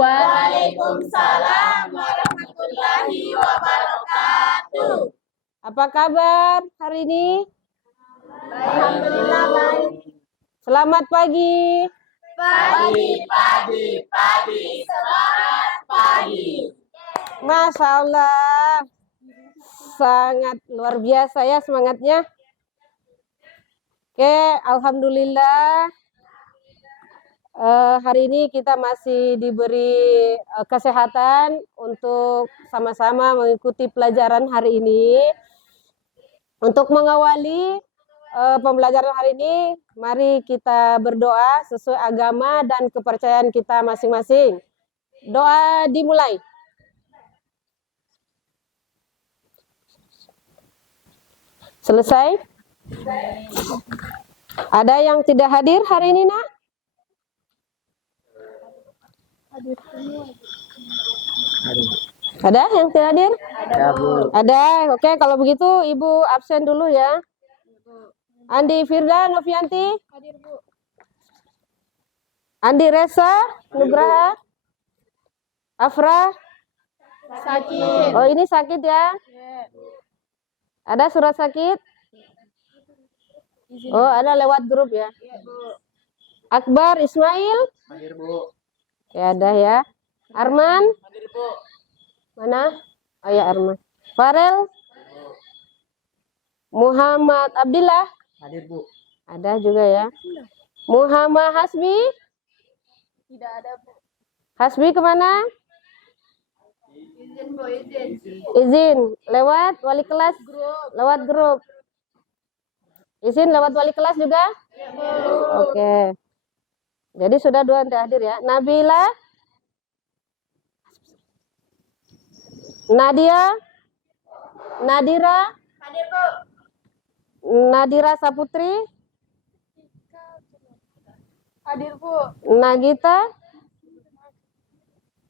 Waalaikumsalam warahmatullahi wabarakatuh. Apa kabar hari ini? Alhamdulillah baik. Selamat pagi. Pagi. Selamat pagi. Masya Allah. Sangat luar biasa ya semangatnya. Oke, alhamdulillah. Hari ini kita masih diberi kesehatan untuk sama-sama mengikuti pelajaran hari ini. Untuk mengawali pembelajaran hari ini, mari kita berdoa sesuai agama dan kepercayaan kita masing-masing. Doa dimulai. Selesai? Ada yang tidak hadir hari ini, Nak? Ada yang tidak hadir? Ada, Bu. Ada. Oke, kalau begitu Ibu absen dulu ya. Andi Firda Novianti? Hadir, Bu. Andi Resa Nugraha? Afra? Sakit. Oh, ini sakit ya? Ada surat sakit? Oh, ada lewat grup ya? Akbar Ismail? Hadir, Bu. Ya, ada ya. Arman? Hadir, Bu. Mana? Oh ya, Arman. Farel? Muhammad Abdillah? Hadir, Bu. Ada juga ya. Muhammad Hasbi? Tidak ada, Bu. Hasbi kemana? Izin, Bu, izin. Izin. Lewat wali kelas? Lewat grup. Izin lewat wali kelas juga? Oke. Jadi sudah dua yang hadir ya. Nabila? Nadia? Nadira? Hadir, Bu. Nadira Saputri? Hadir, Bu. Nagita?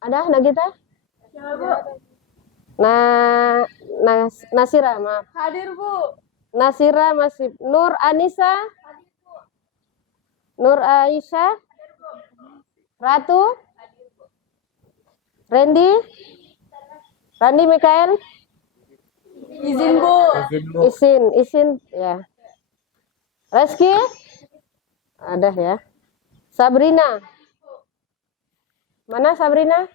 Ada Nagita? Ya, Bu. Nasira, maaf. Hadir, Bu. Nasira masih. Nur Anissa? Nur Aisyah? Ratu? Randy? Randy Mikael? Izin, Bu. Izin, Bu. Isin ya. Reski? Ada ya. Sabrina? Mana Sabrina?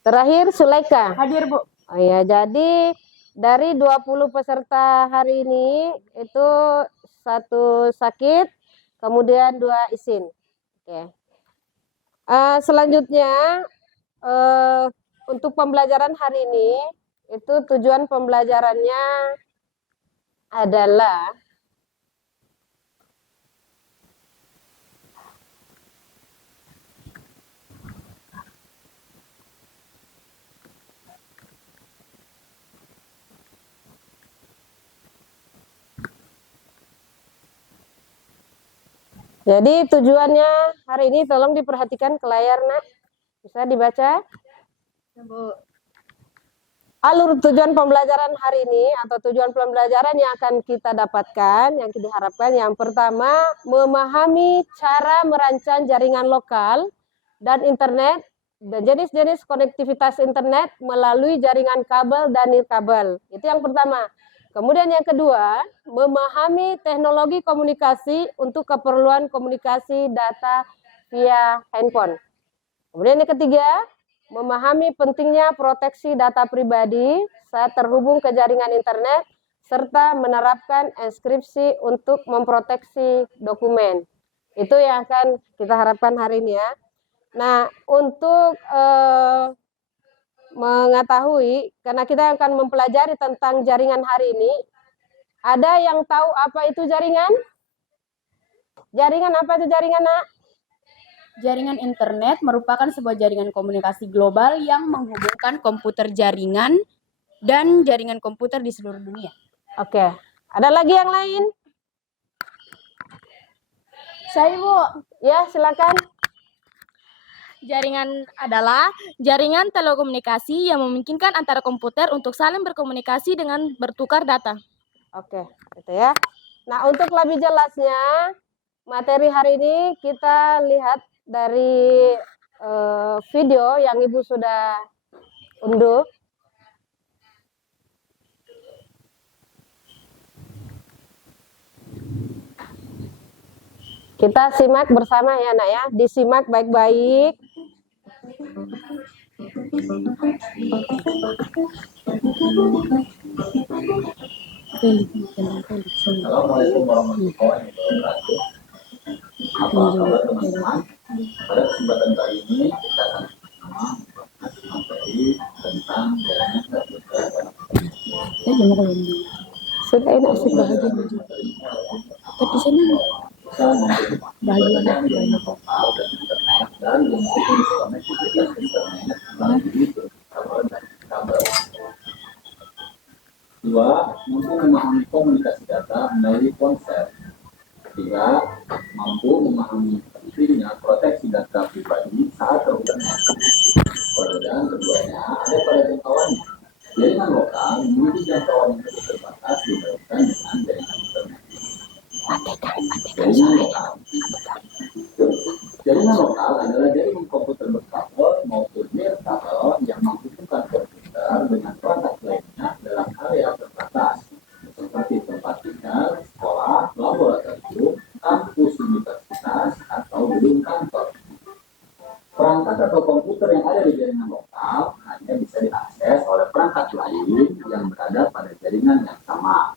Terakhir Sulaika. Hadir, Bu. Oh ya, jadi dari 20 peserta hari ini itu satu sakit, kemudian 2 izin. Oke. Selanjutnya untuk pembelajaran hari ini itu tujuan pembelajarannya adalah jadi tujuannya hari ini tolong diperhatikan ke layar, Nak. Bisa dibaca? Ya, Bu. Alur tujuan pembelajaran hari ini atau tujuan pembelajaran yang akan kita dapatkan, yang diharapkan yang pertama, memahami cara merancang jaringan lokal dan internet dan jenis-jenis konektivitas internet melalui jaringan kabel dan nirkabel. Itu yang pertama. Kemudian yang kedua, memahami teknologi komunikasi untuk keperluan komunikasi data via handphone. Kemudian yang ketiga, memahami pentingnya proteksi data pribadi saat terhubung ke jaringan internet, serta menerapkan enkripsi untuk memproteksi dokumen. Itu yang akan kita harapkan hari ini ya. Nah, untuk mengetahui, karena kita akan mempelajari tentang jaringan hari ini, ada yang tahu apa itu jaringan? Jaringan apa itu jaringan, Nak? Jaringan internet merupakan sebuah jaringan komunikasi global yang menghubungkan komputer jaringan dan jaringan komputer di seluruh dunia. Oke, ada lagi yang lain? Saya, Bu. Ya, silakan. Jaringan adalah jaringan telekomunikasi yang memungkinkan antara komputer untuk saling berkomunikasi dengan bertukar data. Oke, itu ya. Nah, untuk lebih jelasnya, materi hari ini kita lihat dari video yang Ibu sudah unduh. Kita simak bersama ya nak ya, disimak baik-baik. Assalamualaikum warahmatullahi wabarakatuh. Apa kabar teman-teman? Pada kesempatan kali ini kita akan materi tentang jaringan komputer. Sudah enak sih bahagia. Tapi sana bahagia jaringan lokal dan internet dan mengikuti konektivitas internet melalui kabel. Dua, mampu memahami komunikasi data melalui ponsel. Tiga, mampu memahami pentingnya proteksi data pribadi saat terhubung. Perbedaan keduanya ada pada jangkauannya. Jaringan lokal memiliki jangkauan yang lebih terbatas dibandingkan dengan jaringan internet. Jaringan lokal adalah jaringan komputer berkabel maupun nirkabel yang menghubungkan komputer dengan perangkat lainnya dalam area terbatas, seperti tempat tinggal, sekolah, laboratorium, kampus universitas, atau gedung kantor. Perangkat atau komputer yang ada di jaringan lokal hanya bisa diakses oleh perangkat lain yang berada pada jaringan yang sama.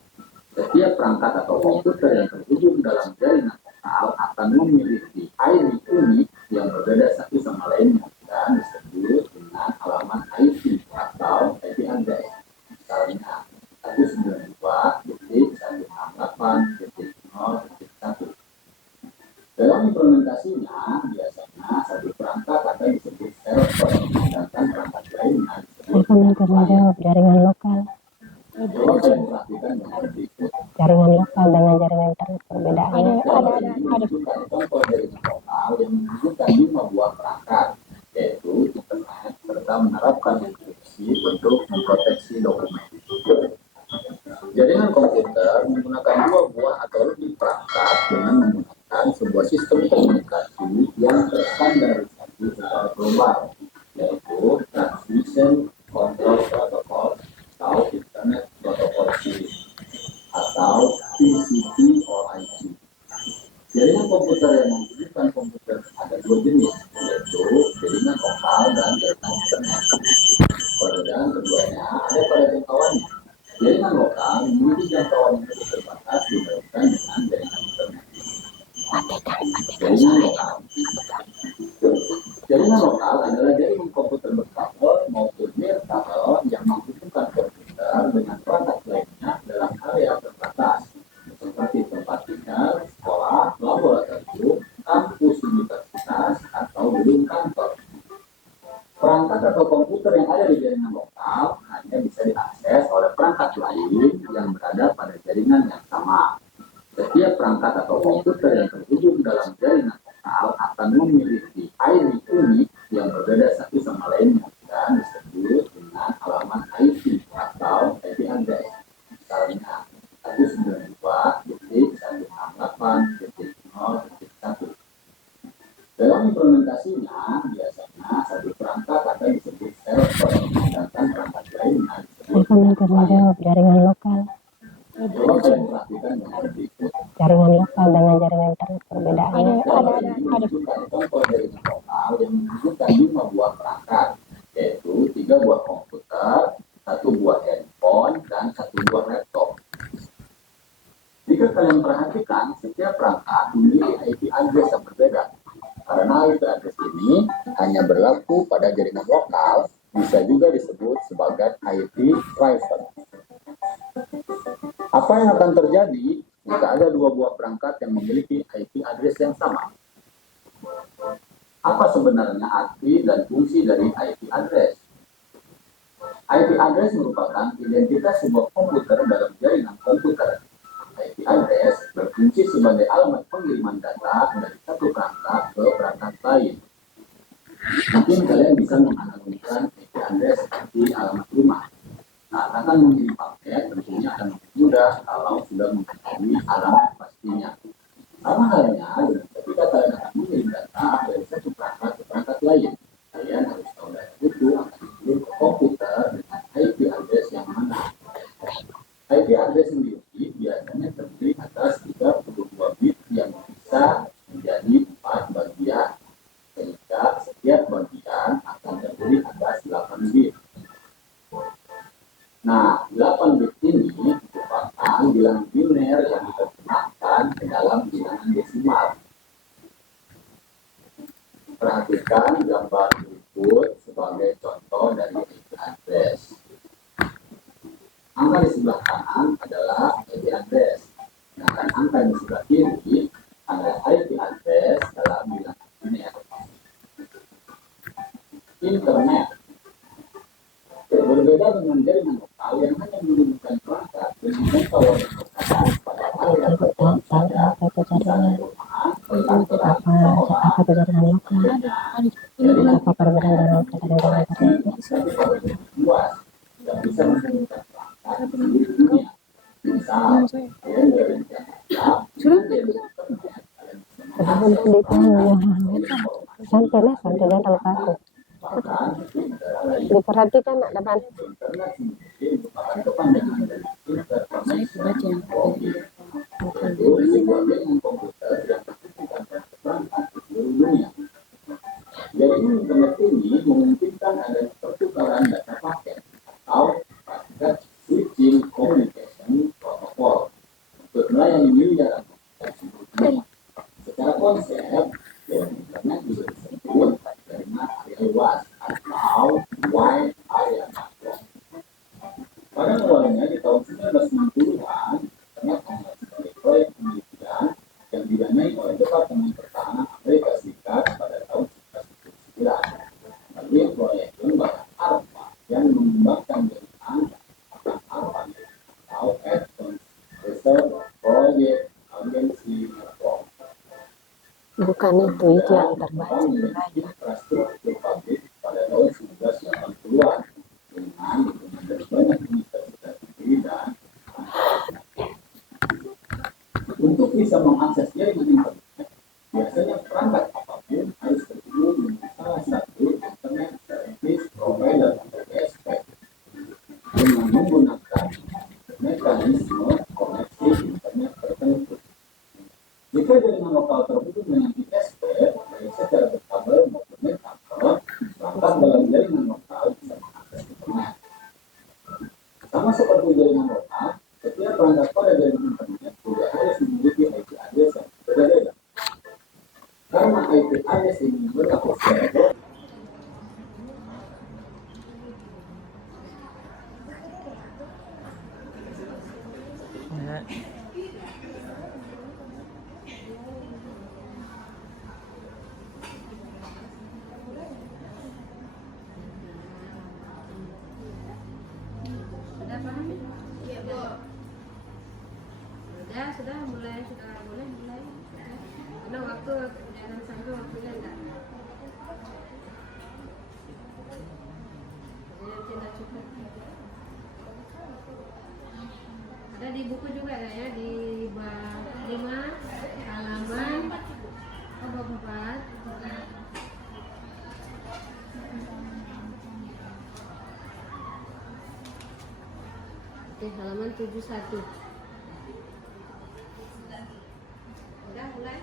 Setiap perangkat atau komputer yang terhubung dalam jaringan lokal akan memiliki ID unik yang berbeda satu sama lainnya dan disebut dengan alamat IP atau IP address. Misalnya 192.168.0.1. Dalam implementasinya, biasanya satu perangkat akan disebut server, sedangkan perangkat lainnya disebut jaringan lokal. Coba kalian perhatikan dengan berikut. Jaringan lokal dengan jaringan internet perbedaannya. Ada contoh jaringan lokal yang menunjukkan 5 buah perangkat, yaitu internet serta menerapkan enkripsi untuk memproteksi dokumen. Jaringan komputer menggunakan 2 buah atau lebih perangkat dengan menggunakan sebuah sistem komunikasi yang terstandarisasi secara global, yaitu Transmission Control Protocol atau Internet Protocol Series atau TCP or IP. Jaringan komputer yang menghubungkan komputer ada 2 jenis, yaitu jaringan lokal dan jaringan internet. Perbedaan keduanya ada pada jangkauannya. Jaringan lokal memiliki jangkauan yang lebih terbatas dibandingkan dengan jaringan internet. Jaringan lokal adalah jaringan komputer berkabel maupun nirkabel yang menghubungkan komputer dengan perangkat lainnya dalam area terbatas, seperti tempat tinggal, sekolah, laboratorium, kampus universitas, atau gedung kantor. Perangkat atau komputer yang ada di jaringan lokal hanya bisa diakses oleh perangkat lain yang berada pada jaringan yang sama. Setiap perangkat atau komputer yang terhubung dalam jaringan lokal akan memiliki ID unik yang berbeda satu sama lainnya dan disebut dengan alamat IP atau IP address. Misalnya 192.168.0.1. Dalam implementasinya, biasanya satu perangkat akan disebut server, sedangkan perangkat lainnya disebut jaringan lokal. Coba kalian perhatikan dengan berikut. Jaringan lokal dengan jaringan internet perbedaannya. Ada contoh jaringan lokal yang menunjukkan 5 buah perangkat, yaitu 3 buah komputer, 1 buah handphone, dan 1 buah laptop. Jika kalian perhatikan, setiap perangkat memiliki IP address yang berbeda. Karena IP address ini hanya berlaku pada jaringan lokal, bisa juga disebut sebagai IP private. Apa yang akan terjadi jika ada 2 buah perangkat yang memiliki IP address yang sama? Apa sebenarnya arti dan fungsi dari IP address? IP address merupakan identitas sebuah komputer dalam jaringan komputer. IP address berfungsi sebagai alamat pengiriman data dari satu perangkat ke perangkat lain. Mungkin kalian bisa menganalogikan IP address seperti alamat rumah. Saat akan mengirim paket, tentunya akan lebih mudah kalau sudah mengetahui alamat pastinya. Sama halnya dengan ketika kalian akan mengirim data dari satu bisa menjadi 4 bagian, sehingga setiap bagian akan terdiri atas 8 bit. Nah, 8 bit ini merupakan bilangan biner yang diterjemahkan ke dalam bilangan desimal. Perhatikan gambar berikut sebagai contoh dari IP address. Angka di sebelah kanan adalah IP address, sedangkan angka di sebelah kiri adalah IP address dalam bilangan biner. Internet berbeda dengan jaringan lokal yang hanya menggunakan perangkat dengan metode padahal yang betul saja misalnya rumah, perkantoran, sekolah, Apa perbedaan dengan perkataan tapi kalau lebih luas tidak bisa menggunakan perangkat di seluruh dunia. Misal, kalian dari Jakarta, santai kalau aku bahkan di negara lain. diperhatikan nak depan. Internet sendiri merupakan kepanjangan dari interkoneksi komputer, yaitu sebuah jaringan komputer yang memungkinkan perangkat di seluruh dunia. Jaringan internet ini memungkinkan adanya pertukaran data paket atau paket switching communication protocol untuk melayani miliaran komputer di seluruh dunia. Secara konsep, jaringan internet bisa disebut jaringan area luas atau wide area network. Pada awalnya di tahun 1960-an, internet hanya sebagai proyek penelitian yang didanai oleh Departemen Pertahanan Amerika Serikat pada tahun 1979. Bagi proyek lembaga ARPA yang mengembangkan jaringan akan ARPA atau Advanced Research Project Agency Network. Bukan itu yang terbaca. Infrastruktur pabrik pada tahun 1980-an dengan dukungan dari banyak universitas negeri dan untuk bisa mengakses jaringan internet, biasanya perangkat apapun harus terhubung dengan salah satu internet service provider atau ISP dengan menggunakan mekanisme koneksi internet tertentu. Jika jaringan lokal terhubung dengan ISP, baik secara berkabel maupun metakabel, perangkat dalam jaringan lokal bisa mengakses internet. Sama seperti jaringan lokal, setiap perangkat pada jaringan internet juga harus memiliki IP address yang berbeda. Karena IP address ini berlaku secara global, sudah mulai boleh mulai karena waktu jangan sampai waktunya enggak tidak cukup. Ada di buku juga ya di bab 5 halaman 4. Oke, halaman 71. Udah mulai.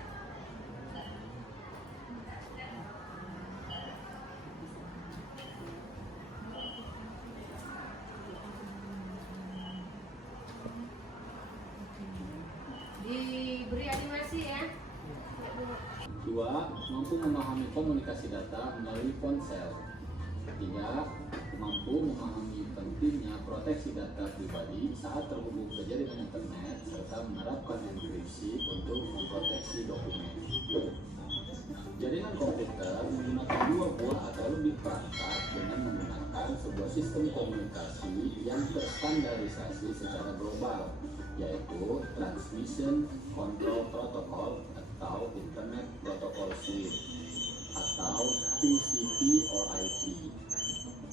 Diberi animasi ya. 2. Mampu memahami komunikasi data melalui ponsel. 3. Mampu memahami pentingnya proteksi data pribadi saat terhubung ke jaringan internet serta menerapkan enkripsi untuk memproteksi dokumen. Jaringan komputer menggunakan 2 buah atau lebih perangkat dengan menggunakan sebuah sistem komunikasi yang terstandarisasi secara global, yaitu Transmission Control Protocol atau Internet Protocol Suite atau TCP or IP.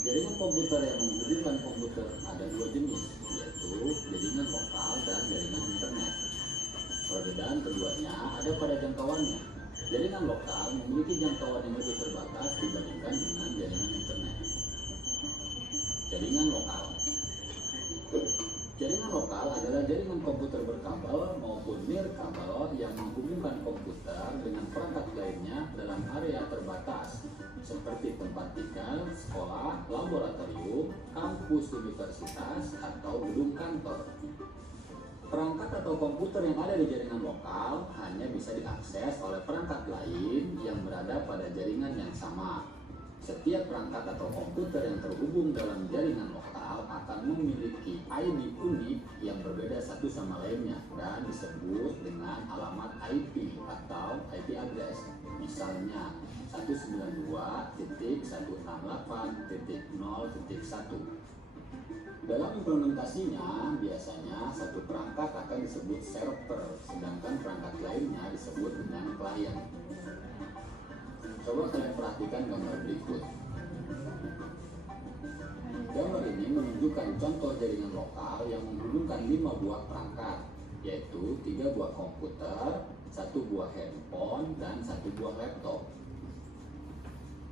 Jaringan komputer yang menghubungkan komputer ada 2 jenis, yaitu jaringan lokal dan jaringan internet. Perbedaan keduanya ada pada jangkauannya. Jaringan lokal memiliki jangkauan yang lebih terbatas dibandingkan dengan jaringan internet. Jaringan lokal. Jaringan lokal adalah jaringan komputer berkabel maupun nirkabel yang menghubungkan komputer dengan perangkat lainnya dalam area terbatas seperti tempat tinggal, sekolah, laboratorium, kampus universitas, atau gedung kantor. Perangkat atau komputer yang ada di jaringan lokal hanya bisa diakses oleh perangkat lain yang berada pada jaringan yang sama. Setiap perangkat atau komputer yang terhubung dalam jaringan lokal akan memiliki ID unik yang berbeda satu sama lainnya dan disebut dengan alamat IP atau IP address. Misalnya 192.168.0.1. Dalam implementasinya, biasanya satu perangkat akan disebut server, sedangkan perangkat lainnya disebut dengan klien. Coba kalian perhatikan gambar berikut. Gambar ini menunjukkan contoh jaringan lokal yang menghubungkan 5 buah perangkat, yaitu 3 buah komputer, 1 buah handphone, dan 1 buah laptop.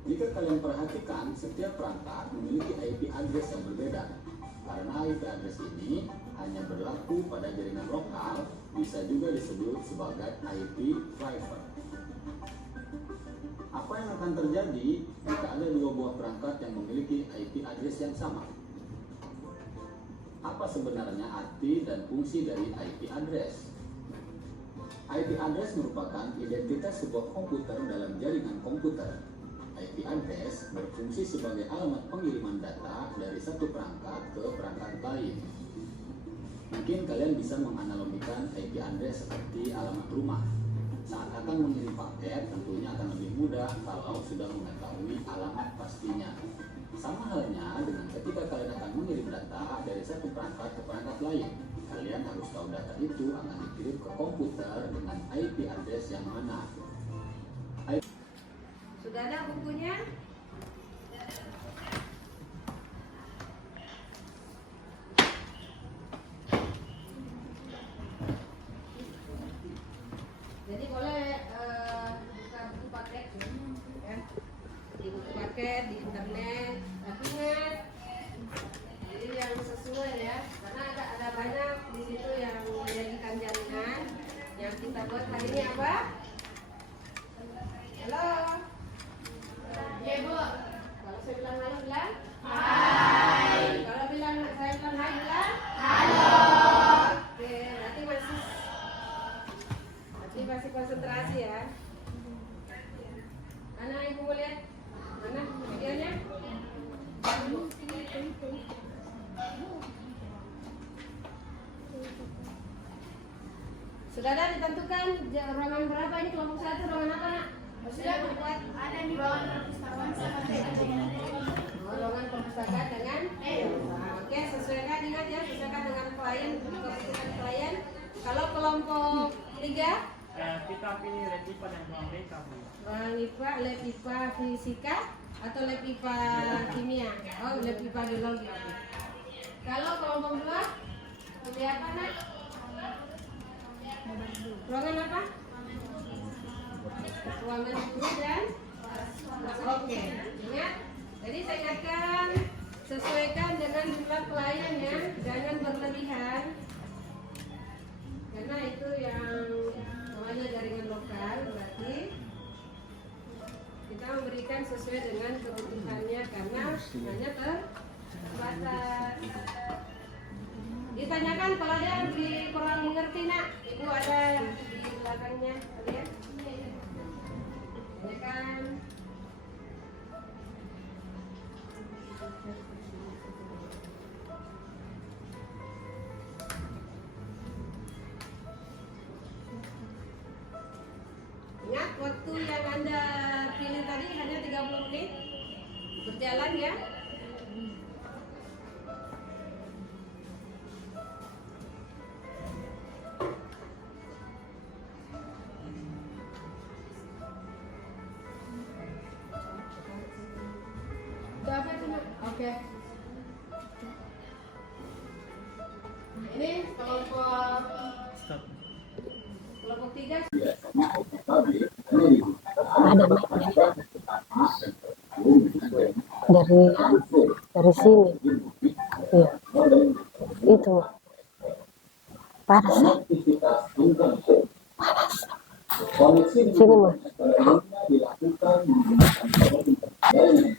Jika kalian perhatikan, setiap perangkat memiliki IP address yang berbeda. Karena IP address ini hanya berlaku pada jaringan lokal, bisa juga disebut sebagai IP private. Apa yang akan terjadi jika ada 2 buah perangkat yang memiliki IP address yang sama? Apa sebenarnya arti dan fungsi dari IP address? IP address merupakan identitas sebuah komputer dalam jaringan komputer. IP address berfungsi sebagai alamat pengiriman data dari satu perangkat ke perangkat lain. Mungkin kalian bisa menganalogikan IP address seperti alamat rumah. Saat akan mengirim paket, tentunya akan lebih mudah kalau sudah mengetahui alamat pastinya. Sama halnya dengan ketika kalian akan mengirim data dari satu perangkat ke perangkat lain. Kalian harus tahu data itu akan dikirim ke komputer dengan IP address yang mana. Sudah ada bukunya? Jadi boleh buka buku paket, ya. Di buku paket, di internet. Tapi ingat, jadi yang sesuai ya, karena ada banyak di situ yang menjadikan jaringan. Yang kita buat hari ini apa? Halo. Iya Bu. Kalau saya bilang halo bilang hai. Kalau bilang saya bilang hai bilang halo. Oke, berarti masih konsentrasi ya. Mana Ibu mau lihat? Mana videonya? Sudah ada ditentukan ruangan berapa ini, kelompok 1 ruangan apa nak? Sudah membuat ada di ruangan perpustakaan sama ruangan perpustakaan dengan oke, sesuaikan, ingat ya, sesuaikan dengan klien, kebutuhan klien. Kalau kelompok 3 kita pilih lab IPA dan ruang BK. ruang IPA, lab IPA fisika atau lab IPA kimia? Oh, lab IPA biologi. Kalau kelompok 2 pilih apa nak? Ruangan apa? Ruangan guru dan oke, ingat. Jadi saya ingatkan, sesuaikan dengan jumlah klien ya, jangan berlebihan. Karena itu yang namanya jaringan lokal, berarti kita memberikan sesuai dengan kebutuhannya karena hanya terbatas. Ditanyakan kalau dia kurang mengerti nak, Ibu ada di belakangnya, lihat. Tanyakan. Ingat waktu yang Anda pilih tadi hanya 30 menit berjalan ya. Apa itu nak? Oke. Ini kelompok 3. Ada dari sini. Iya. Itu. Panas. Panas. Sini mah. dilakukan menggunakan pola internet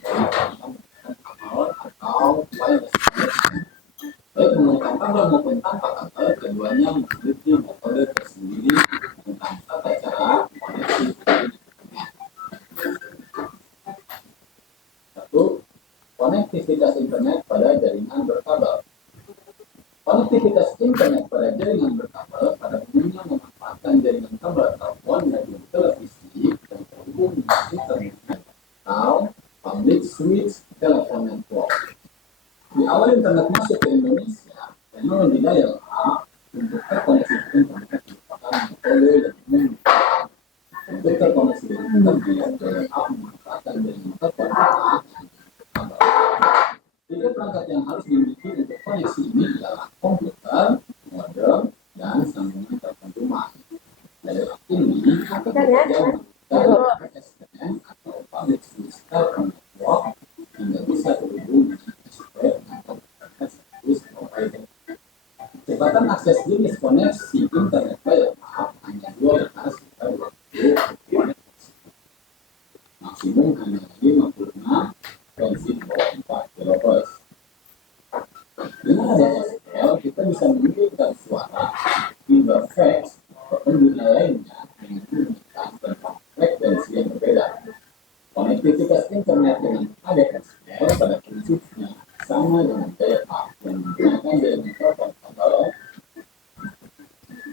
atau wireless. Baik menggunakan kabel maupun tanpa kabel, keduanya memiliki metode tersendiri tentang tata cara koneksi. Satu, konektivitas internet pada jaringan berkabel. Konektivitas internet pada jaringan berkabel pada umumnya memanfaatkan jaringan kabel telepon dan televisi yang terhubung dengan internet atau public switch telephone network. Di awal internet masuk ke Indonesia, teknologi dial-up untuk terkoneksi internet merupakan metode yang umum. Untuk terkoneksi dengan internet, dial-up memanfaatkan jaringan telepon kabel. Tiga perangkat yang harus dimiliki untuk koneksi ini adalah komputer, modem, dan sambungan telepon rumah. Dial-up ini bekerja menggunakan PSTN atau public switch telephone network hingga bisa terhubung dengan kecepatan akses jenis koneksi internet dial-up hanya 2 maksimum hanya 56.4 kHz. Dengan ada SL, kita bisa mengirimkan suara hingga fax ke pengguna lainnya dengan menggunakan frekuensi yang berbeda. Konektivitas internet dengan ADSL pada prinsipnya sama dengan dial-up yang menggunakan jaringan telepon kabel,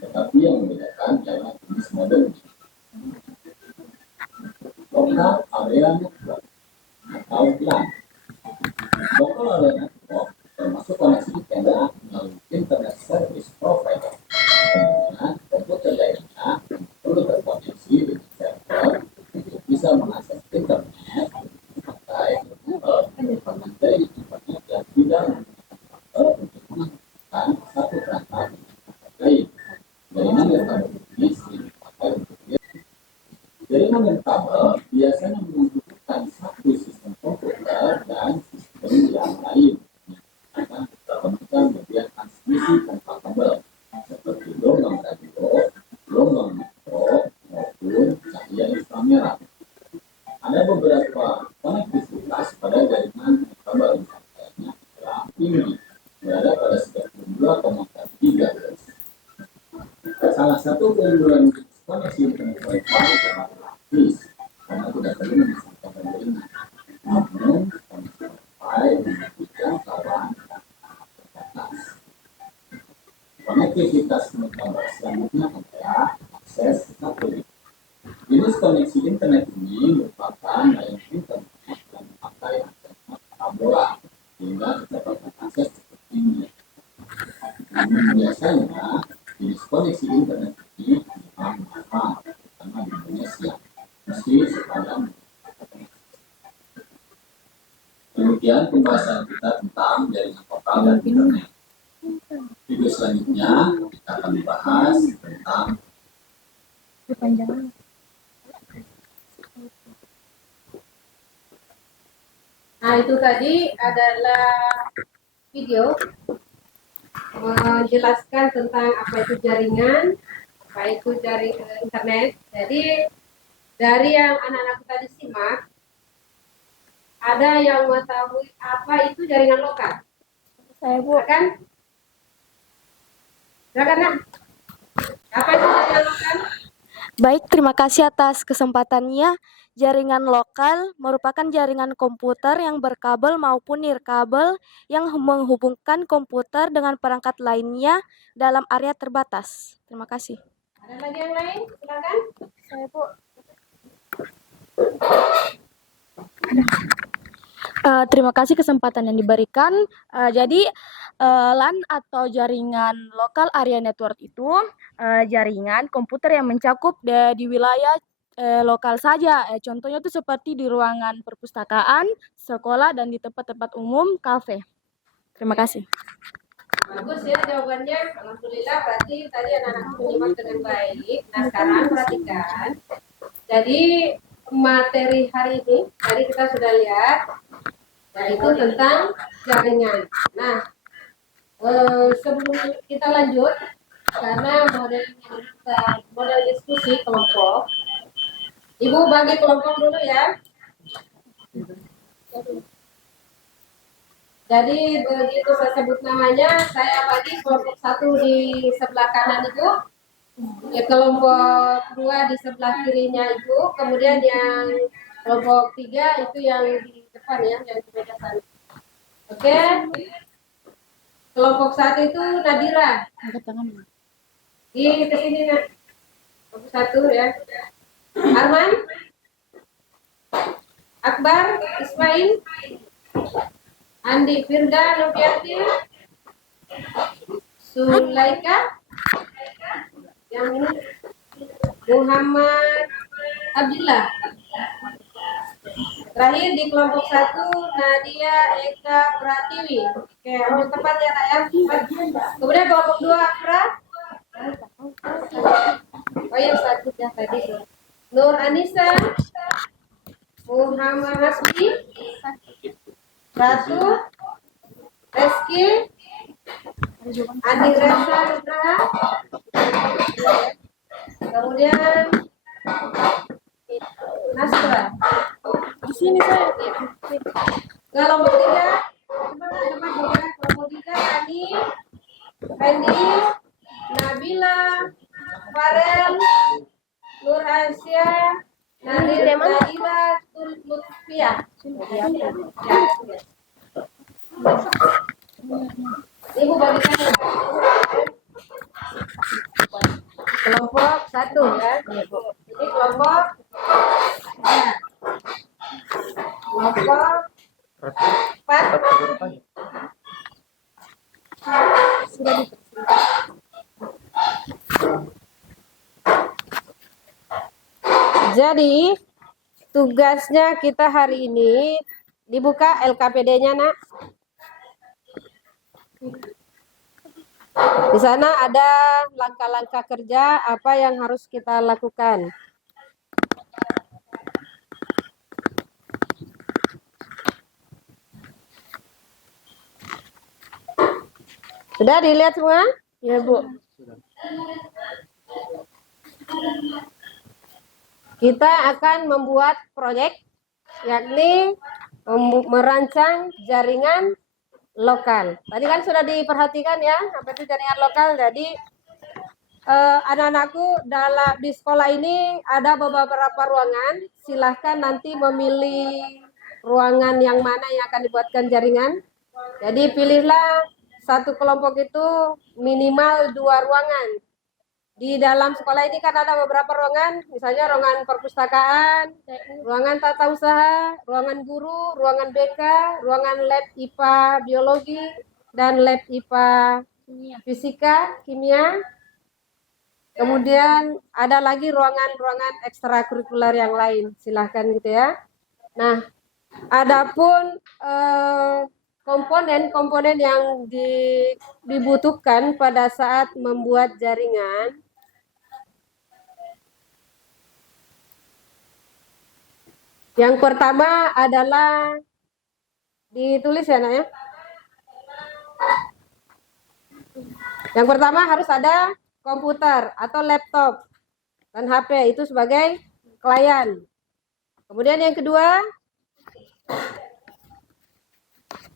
tetapi yang membedakan adalah jenis modemnya. Local Area Network atau LAN. Local Area Network termasuk koneksi internet melalui Internet Service Provider. Kemudian komputer lainnya perlu terkoneksi dengan server untuk bisa mengakses internet memakai pengantai internet yang tidak menggunakan untuk menggunakan satu perangkat lain. Jaringan yang kabel ini sering dipakai untuk jaringan yang kabel biasanya menghubungkan satu sistem komputer dan sistem yang lain yang akan terkoneksi media transmisi tanpa kabel seperti gelombang radio, gelombang mikro maupun cahaya inframerah. Ada beberapa konektivitas pada jaringan kabel misalnya yang tinggi berada pada 92,3 GHz. Salah satu keunggulan koneksi internet Wi-Fi adalah gratis karena tidak perlu memasang jaringan. Namun koneksi Wi-Fi memiliki jangkauan terbatas. Konektivitas kabel selanjutnya adalah akses satelit. Jenis koneksi internet ini merupakan layanan internet yang memakai antena parabola sehingga kecepatan akses cukup tinggi. Namun biasanya jenis koneksi internet ini memang mahal, terutama di Indonesia, meski sekarang. Demikian pembahasan kita tentang jaringan lokal dan internet. Video selanjutnya kita akan membahas tentang Nah, itu tadi adalah video menjelaskan tentang apa itu jaringan, apa itu jaringan internet. Jadi dari yang anak-anak tadi simak, ada yang mengetahui apa itu jaringan lokal. Saya Bu. Silakan. Silakan, Nak. Apa itu jaringan lokal? Baik, terima kasih atas kesempatannya. Jaringan lokal merupakan jaringan komputer yang berkabel maupun nirkabel yang menghubungkan komputer dengan perangkat lainnya dalam area terbatas. Terima kasih. Ada lagi yang lain? Silakan. Saya Bu. Terima kasih kesempatan yang diberikan. Jadi LAN atau jaringan lokal area network itu jaringan komputer yang mencakup di wilayah lokal saja. Contohnya itu seperti di ruangan perpustakaan, sekolah, dan di tempat-tempat umum, kafe. Terima kasih. Bagus ya jawabannya. Alhamdulillah berarti tadi anak-anak menyimak dengan baik. Nah sekarang perhatikan. Jadi materi hari ini tadi kita sudah lihat yaitu tentang jaringan. Nah sebelum kita lanjut karena model diskusi kelompok Ibu bagi kelompok dulu ya. Jadi begitu saya sebut namanya, saya bagi kelompok 1 di sebelah kanan Ibu, ya kelompok 2 di sebelah kirinya Ibu, kemudian yang kelompok 3 itu yang di depan ya, yang di meja sana. Oke. Kelompok 1 itu Nadira. Angkat tangan. Ke sini Nak. Kelompok 1 ya. Arman, Akbar, Ismail, Andi, Firda, Noviati, Sulaika, yang ini Muhammad Abdillah. Terakhir di kelompok 1 Nadia Eka Pratiwi. Oke, ambil tempat ya Nak ya. Kemudian kelompok 2 Afra. Oh yang sakit ya tadi. Nur Anissa, Muhammad Hasbi, Ratu, Reski, Adi Reza Nugraha, kemudian Nasra. Di sini saya. Kelompok 3, kelompok 3 Ani, Randy, Nabila, Farel, Nur Aisyah, Nadira, Lutfia. Ibu bagikan kelompok 1 ya. Ini kelompok kelompok 4. Jadi tugasnya kita hari ini dibuka LKPD-nya Nak. Di sana ada langkah-langkah kerja apa yang harus kita lakukan. Sudah dilihat semua? Ya, Bu. Kita akan membuat proyek, yakni merancang jaringan lokal. Tadi kan sudah diperhatikan ya, apa itu jaringan lokal. Jadi anak-anakku di sekolah ini ada beberapa ruangan. Silahkan nanti memilih ruangan yang mana yang akan dibuatkan jaringan. Jadi pilihlah satu kelompok itu minimal 2 ruangan. Di dalam sekolah ini kan ada beberapa ruangan, misalnya ruangan perpustakaan, ruangan tata usaha, ruangan guru, ruangan BK, ruangan lab IPA biologi, dan lab IPA fisika, kimia. Kemudian ada lagi ruangan-ruangan ekstrakurikuler yang lain, silahkan gitu ya. Nah, adapun komponen-komponen yang dibutuhkan pada saat membuat jaringan, yang pertama adalah ditulis ya Nak ya. Yang pertama harus ada komputer atau laptop dan HP itu sebagai klien. Kemudian yang kedua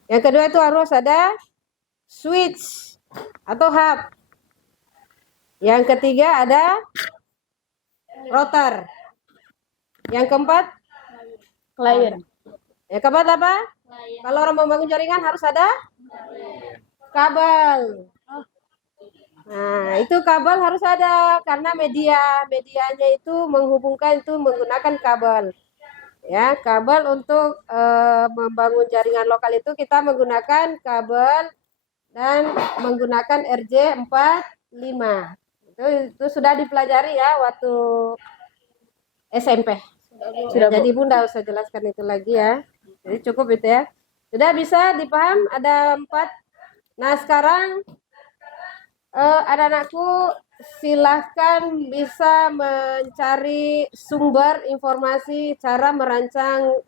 itu harus ada switch atau hub. Yang ketiga ada router. Yang keempat Klien. ya keempat apa? Kalau orang membangun jaringan harus ada kabel. Nah, itu kabel harus ada karena medianya itu menghubungkan itu menggunakan kabel. Ya, kabel untuk membangun jaringan lokal itu kita menggunakan kabel dan menggunakan RJ45. Itu sudah dipelajari ya waktu SMP. Sudah, Jadi Bunda usah jelaskan itu lagi ya. Jadi cukup itu ya. Sudah bisa dipaham ada 4. Nah, sekarang anak-anakku silahkan bisa mencari sumber informasi cara merancang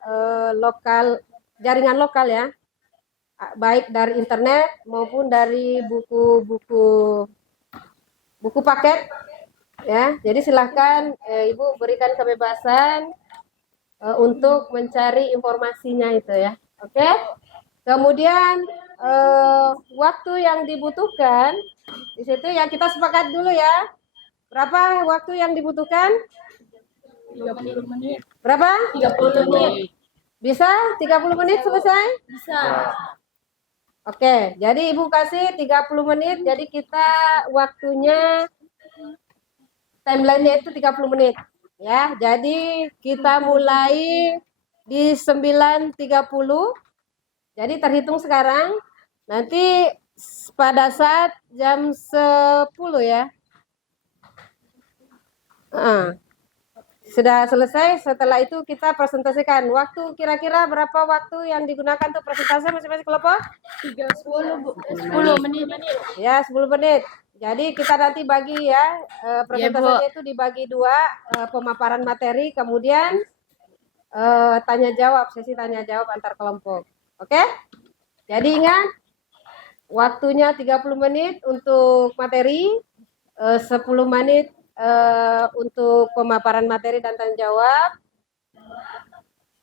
jaringan lokal ya, baik dari internet maupun dari buku paket Ya, jadi silahkan Ibu berikan kebebasan untuk mencari informasinya itu ya. Oke. Kemudian waktu yang dibutuhkan di situ ya kita sepakat dulu ya. Berapa waktu yang dibutuhkan? 30 menit. Berapa? 30 menit. Bisa 30 menit selesai? Bisa. Oke, jadi Ibu kasih 30 menit. Jadi kita waktunya timeline-nya itu 30 menit. Ya, jadi kita mulai di 9.30. Jadi terhitung sekarang. Nanti pada saat jam 10 ya. Sudah selesai, setelah itu kita presentasikan. Waktu kira-kira berapa waktu yang digunakan untuk presentasi masing-masing kelompok? 10 menit. Ya, 10 menit. Jadi kita nanti bagi ya, presentasinya itu dibagi dua, pemaparan materi, kemudian tanya jawab, sesi tanya jawab antar kelompok. Oke? Jadi ingat, waktunya 30 menit untuk materi, 10 menit untuk pemaparan materi dan tanya jawab.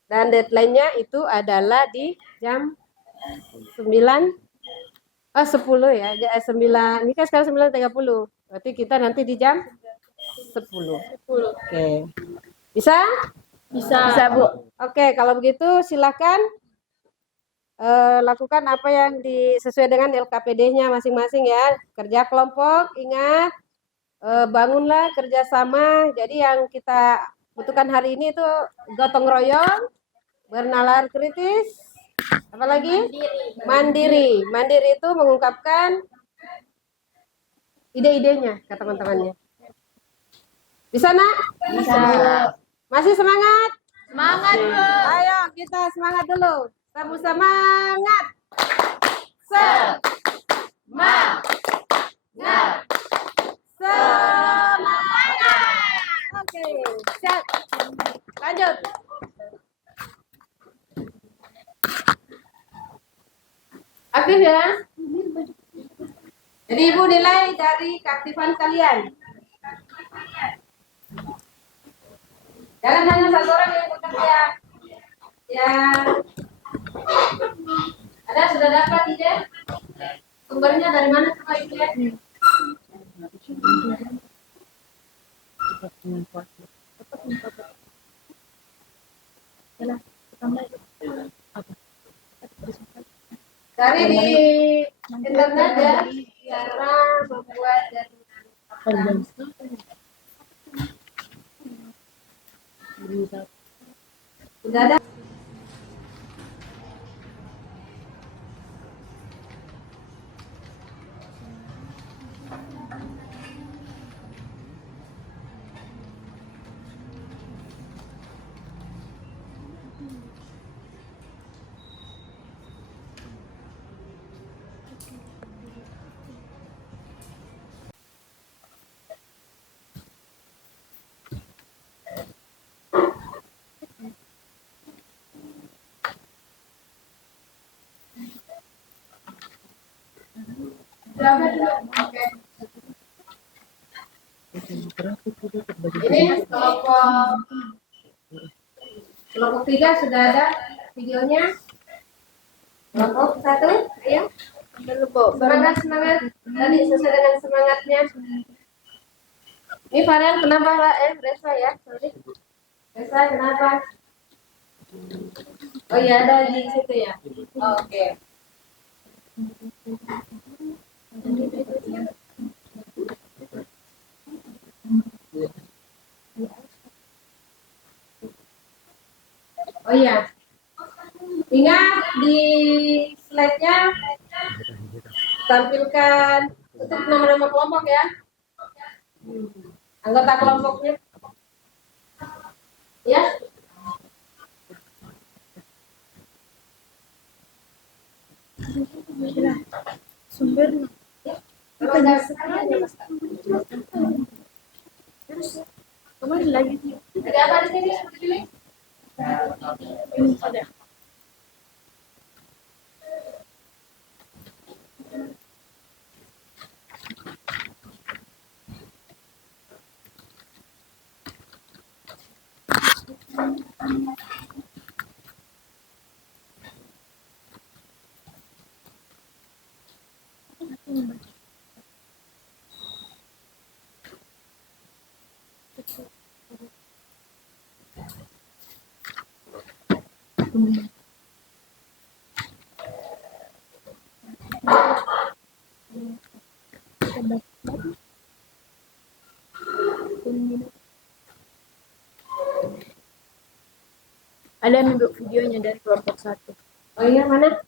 Dan deadline-nya itu adalah di jam 9, 10 ya, 9, ini kan sekarang 9.30. Berarti kita nanti di jam 10. Oke. Bisa? Bisa, Bu. Oke, kalau begitu silakan lakukan apa yang sesuai dengan LKPD-nya masing-masing ya. Kerja kelompok, ingat, bangunlah kerjasama. Jadi yang kita butuhkan hari ini itu gotong royong, bernalar kritis, apalagi mandiri. Mandiri itu mengungkapkan ide-idenya ke teman-temannya. Bisa nak? Bisa. Masih semangat? Semangat, Bu. Ayo kita semangat dulu. Semangat. Semangat. Oke, siap. Lanjut. Aktif ya. Jadi Ibu nilai dari keaktifan kalian. Jangan hanya satu orang yang bekerja. Ya. Ada sudah dapat ide? Sumbernya dari mana coba Ibu lihat? Cari di internet ya, cara membuat jaringan. Sudah ada? Oke. Ini kelompok 3 sudah ada videonya. Kelompok 1, ayo. Semangat. Tadi sesuai dengan semangatnya. Ini varian kenapa Resa ya? Sorry. Resa kenapa? Oh iya ada di situ ya. Oh, oke. Oh iya. Ingat di slide-nya tampilkan untuk nama-nama kelompok ya. Anggota kelompoknya. Ya. Sumbernya. Kalau nggak sekalian ya, Mas. Kemarin lagi. Ada apa di sini? Ini sudah. Ada yang nunjuk videonya dari kelompok 1. Oh iya, mana?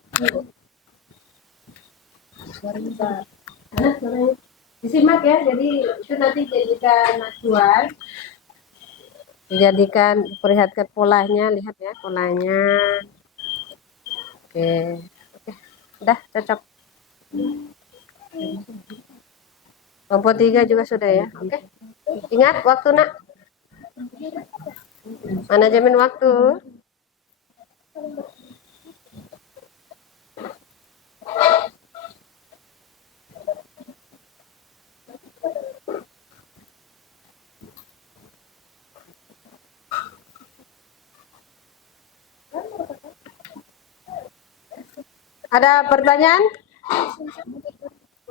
Sebentar. Mana suaranya? Disimak ya, jadi itu nanti jadikan acuan. Dijadikan, perlihatkan polanya, lihat ya polanya. Oke, oke, udah cocok. Kelompok 3 juga sudah ya, oke. Ingat waktu nak, manajemen waktu. Ada pertanyaan?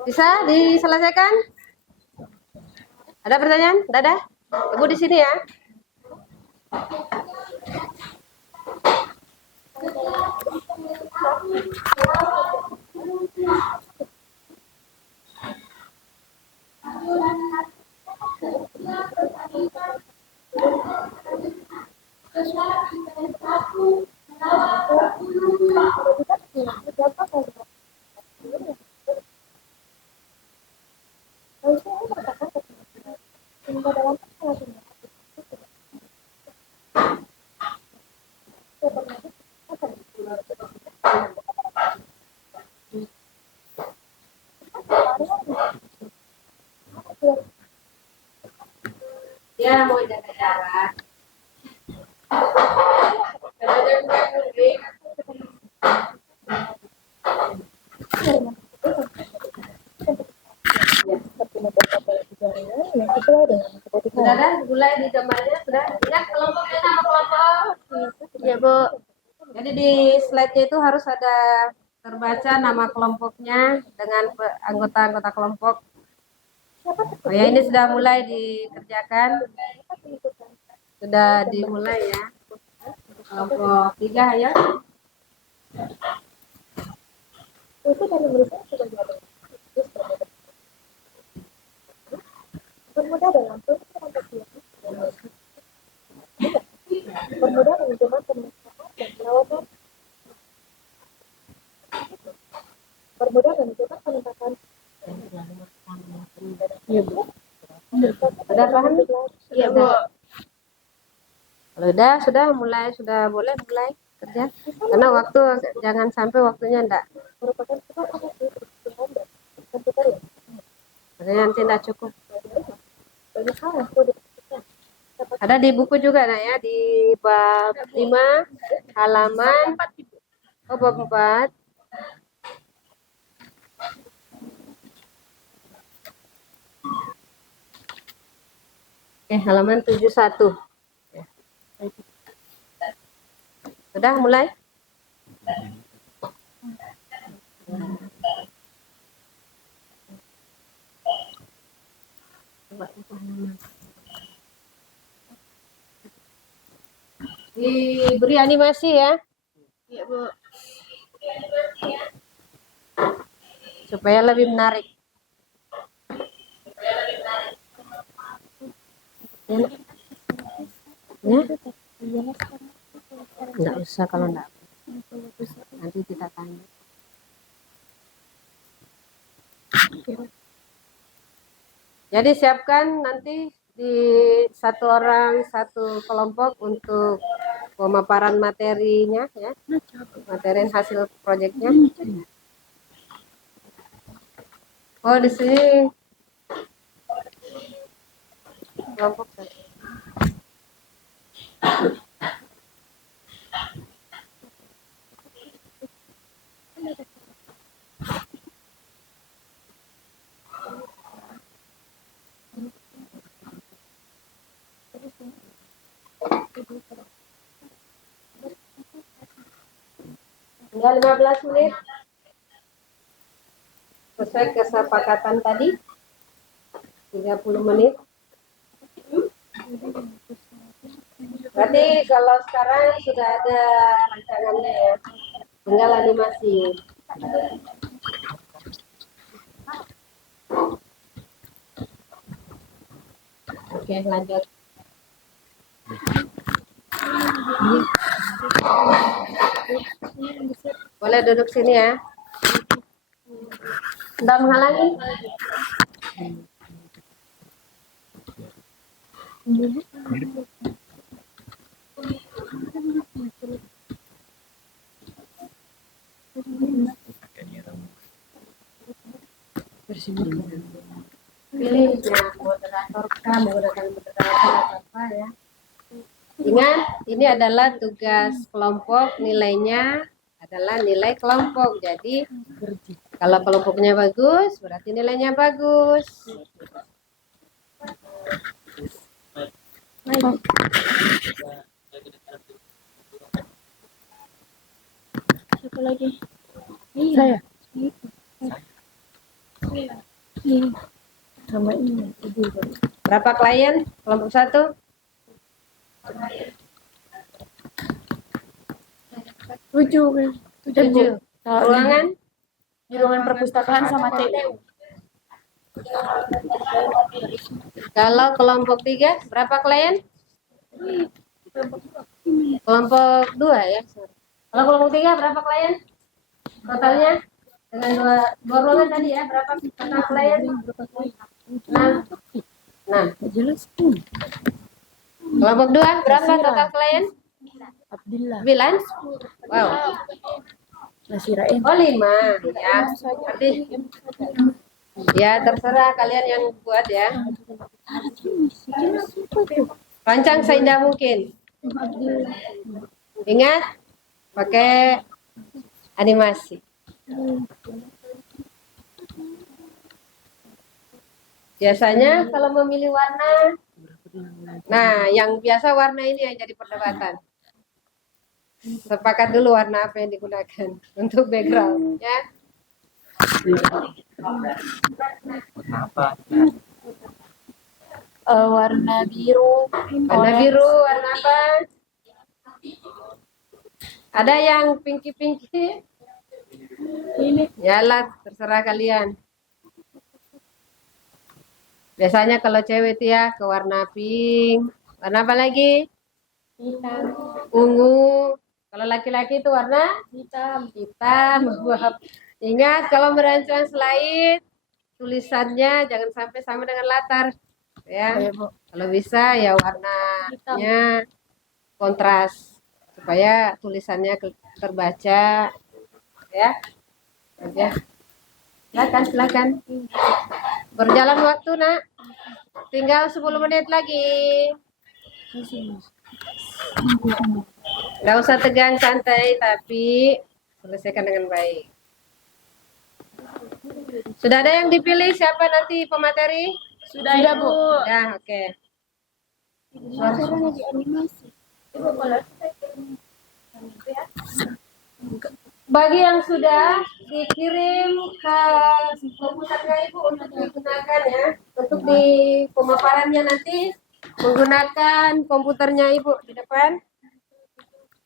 Bisa diselesaikan? Ada pertanyaan? Dadah. Ibu di sini ya. Ya, mau jaga jarak. Sudah ada mulai di gambarnya sudah ingat kelompoknya nama kelompok. Ya Bu. Jadi di slide-nya itu harus ada terbaca nama kelompoknya dengan anggota-anggota kelompok. Oh ya, ini sudah mulai dikerjakan. Sudah dimulai ya. Kelompok 3 ya. Bermudah dalam bermudah menunjukkan pemeriksaan dan perawatan. Bermudah menunjukkan penempatan. Sudah paham? Iya, Bu. Kalau sudah mulai, sudah boleh mulai kerja. Karena waktu jangan sampai waktunya enggak. Merupakan sifat asasi kebutuhan dan komputer ya. Makanya nanti enggak cukup. Banyak hal yang perlu diperhatikan. Ada di buku juga nah ya, di bab 5 halaman bab 4. Oke, halaman 71. Sudah mulai? Diberi animasi ya. Iya, Bu. Supaya lebih menarik. Ya, nak? Ya? Enggak usah kalau enggak. Nanti kita tanya. Jadi siapkan nanti di satu orang satu kelompok untuk pemaparan materinya ya, materi hasil proyeknya. Oh di sini kelompok satu. Tinggal 15 menit. Sesuai kesepakatan tadi. 30 menit. Berarti kalau sekarang sudah ada rancangannya ya. Tinggal animasi. Oke, lanjut. Boleh duduk sini ya. Tidak menghalangi. Pilih ya, moderator kah, menggunakan moderator apa ya. Ingat, ini adalah tugas kelompok, nilainya adalah nilai kelompok. Jadi, kalau kelompoknya bagus, berarti nilainya bagus. Siapa lagi? Saya. Ini. Sama ini. Berapa klien? Kelompok 1? 7. 7. Ruangan? Di ruangan perpustakaan sama TU. Kalau kelompok 3, berapa klien? Kelompok 2 ya. Kalau kelompok 3, berapa klien? Totalnya? Dengan dua ruangan tadi ya, berapa total klien? 6. Jelas. Kelompok 2, berapa total klien? Abdillah. 9? Wow. Nasirain. Oh 5 ya. Berarti ya terserah kalian yang buat ya. Rancang seindah mungkin. Ingat pakai animasi. Biasanya kalau memilih warna, nah yang biasa warna ini yang jadi perdebatan. Sepakat dulu warna apa yang digunakan untuk background ya. Warna biru. Warna biru, warna apa? Ada yang pinky-pinky? Ini. Yalah, terserah kalian. Biasanya kalau cewek itu ya ke warna pink. Warna apa lagi? Hitam. Ungu. Kalau laki-laki itu warna Hitam. hitam. Wah. Ingat kalau merancang slide tulisannya jangan sampai sama dengan latar ya. Kalau bisa ya warnanya kontras supaya tulisannya terbaca ya. Aja. Silakan. Berjalan waktu, Nak. Tinggal 10 menit lagi. Nggak usah tegang, santai, tapi selesaikan dengan baik. Sudah ada yang dipilih siapa nanti pemateri? Sudah, Bu. Sudah, oke. Caranya di animasi. Bagi yang sudah dikirim ke komputernya Ibu untuk digunakan ya, untuk di pemaparannya nanti menggunakan komputernya Ibu di depan.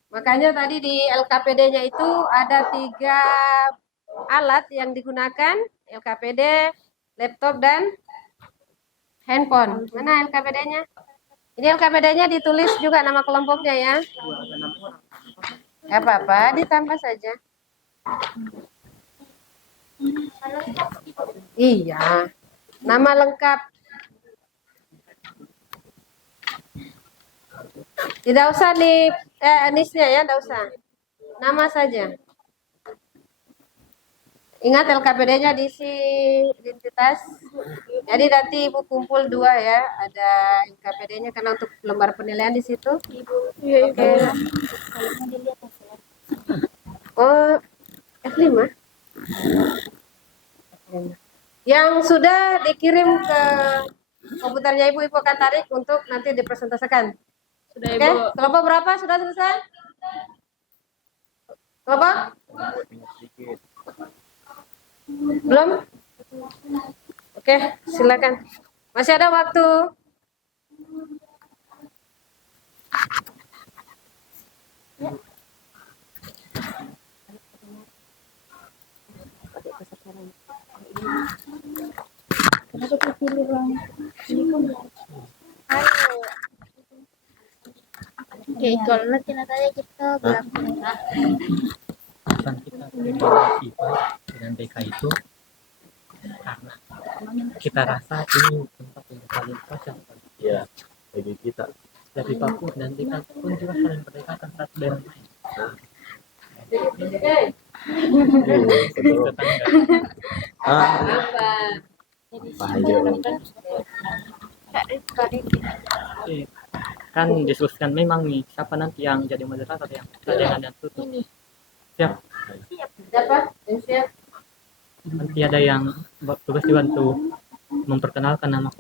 Makanya tadi di LKPD-nya itu ada 3 alat yang digunakan, LKPD, laptop, dan handphone. Mana LKPD-nya? Ini LKPD-nya ditulis juga nama kelompoknya ya. Gak apa-apa, ditambah saja. Iya, nama lengkap. Tidak usah di anisnya ya, tidak usah. Nama saja. Ingat LKPD-nya diisi identitas. Jadi nanti Ibu kumpul 2 ya, ada LKPD-nya karena untuk lembar penilaian di situ. Oke. Oh, F5. Yang sudah dikirim ke komputernya Ibu akan tarik untuk nanti dipresentasikan. Sudah, Oke, kelompok berapa sudah selesai? Kelompok Belum? Oke, silakan. Masih ada waktu. Oke, kalau tanya kita bilang Alasan kita dengan IPA dengan BK itu karena kita rasa ini tempat yang paling cocok. Iya, bagi kita. Dari Papua dan BK pun juga saling berdekatan satu dengan lain. Tetangga. Apa? Eh, kan diskusikan memang nih siapa nanti yang jadi moderator yang jangan yang tutup. Siap. Siapa? Yang siap? Nanti ada yang tugas dibantu memperkenalkan nama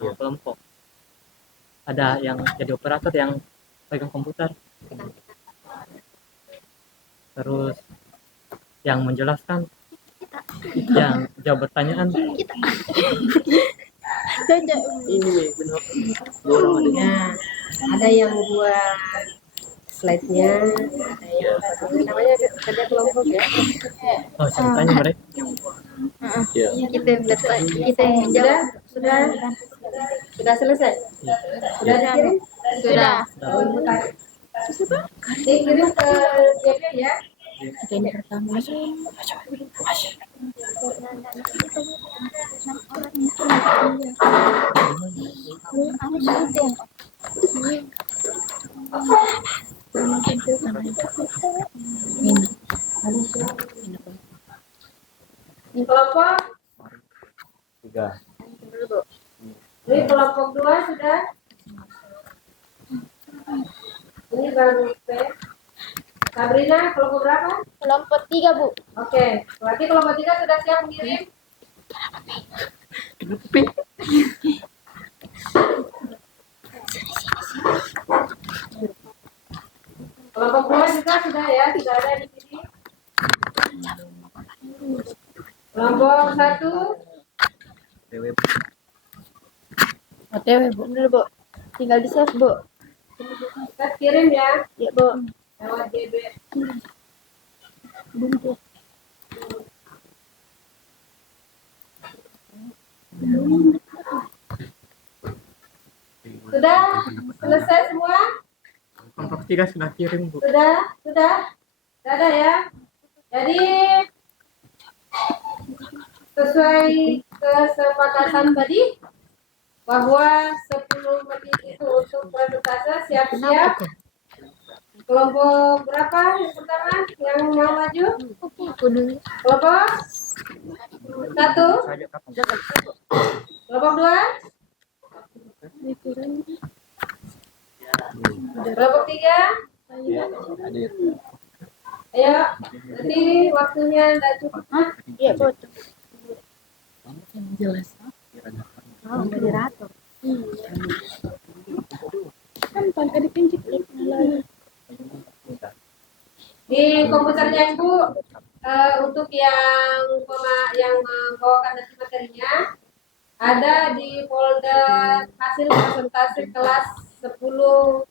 kelompok. Ada yang jadi operator yang pegang komputer. Terus yang menjelaskan, yang jawab pertanyaan. Ini benar. Dua orang ada. Ya, ada yang buat slide-nya, ada yang namanya kerja kelompok ya. Oh, ceritanya mereka. Iya. kita yang menjawab. Sudah selesai? Sudah dikirim? Sudah. Dikirim ke JP ya. Kelompok 3. ini kelompok 2 sudah. Ini baru P. Sabrina, kelompok berapa? Kelompok 3, Bu. Oke, berarti kelompok 3 sudah siap mengirim? Kelompok 2 juga sudah ya, sudah ada di sini. Kelompok 1, OTW, Bu. Dulu, Bu. Tinggal di save, Bu. kita kirim ya, Ya, Bu. lewat JB. Sudah selesai semua? Kelompok 3 sudah kirim, Bu. Sudah ada ya. Jadi sesuai kesepakatan tadi bahwa 10 menit itu untuk presentase, siap-siap. Kelompok berapa yang pertama yang mau maju? Kelompok 1, kelompok 2, kelompok 3. Ayo, nanti waktunya tidak cukup. Iya, Bu. Jelas. Oh, moderator. Kan pakai dipencet Di komputernya Ibu untuk yang membawakan nanti materinya ada di folder hasil presentasi kelas 10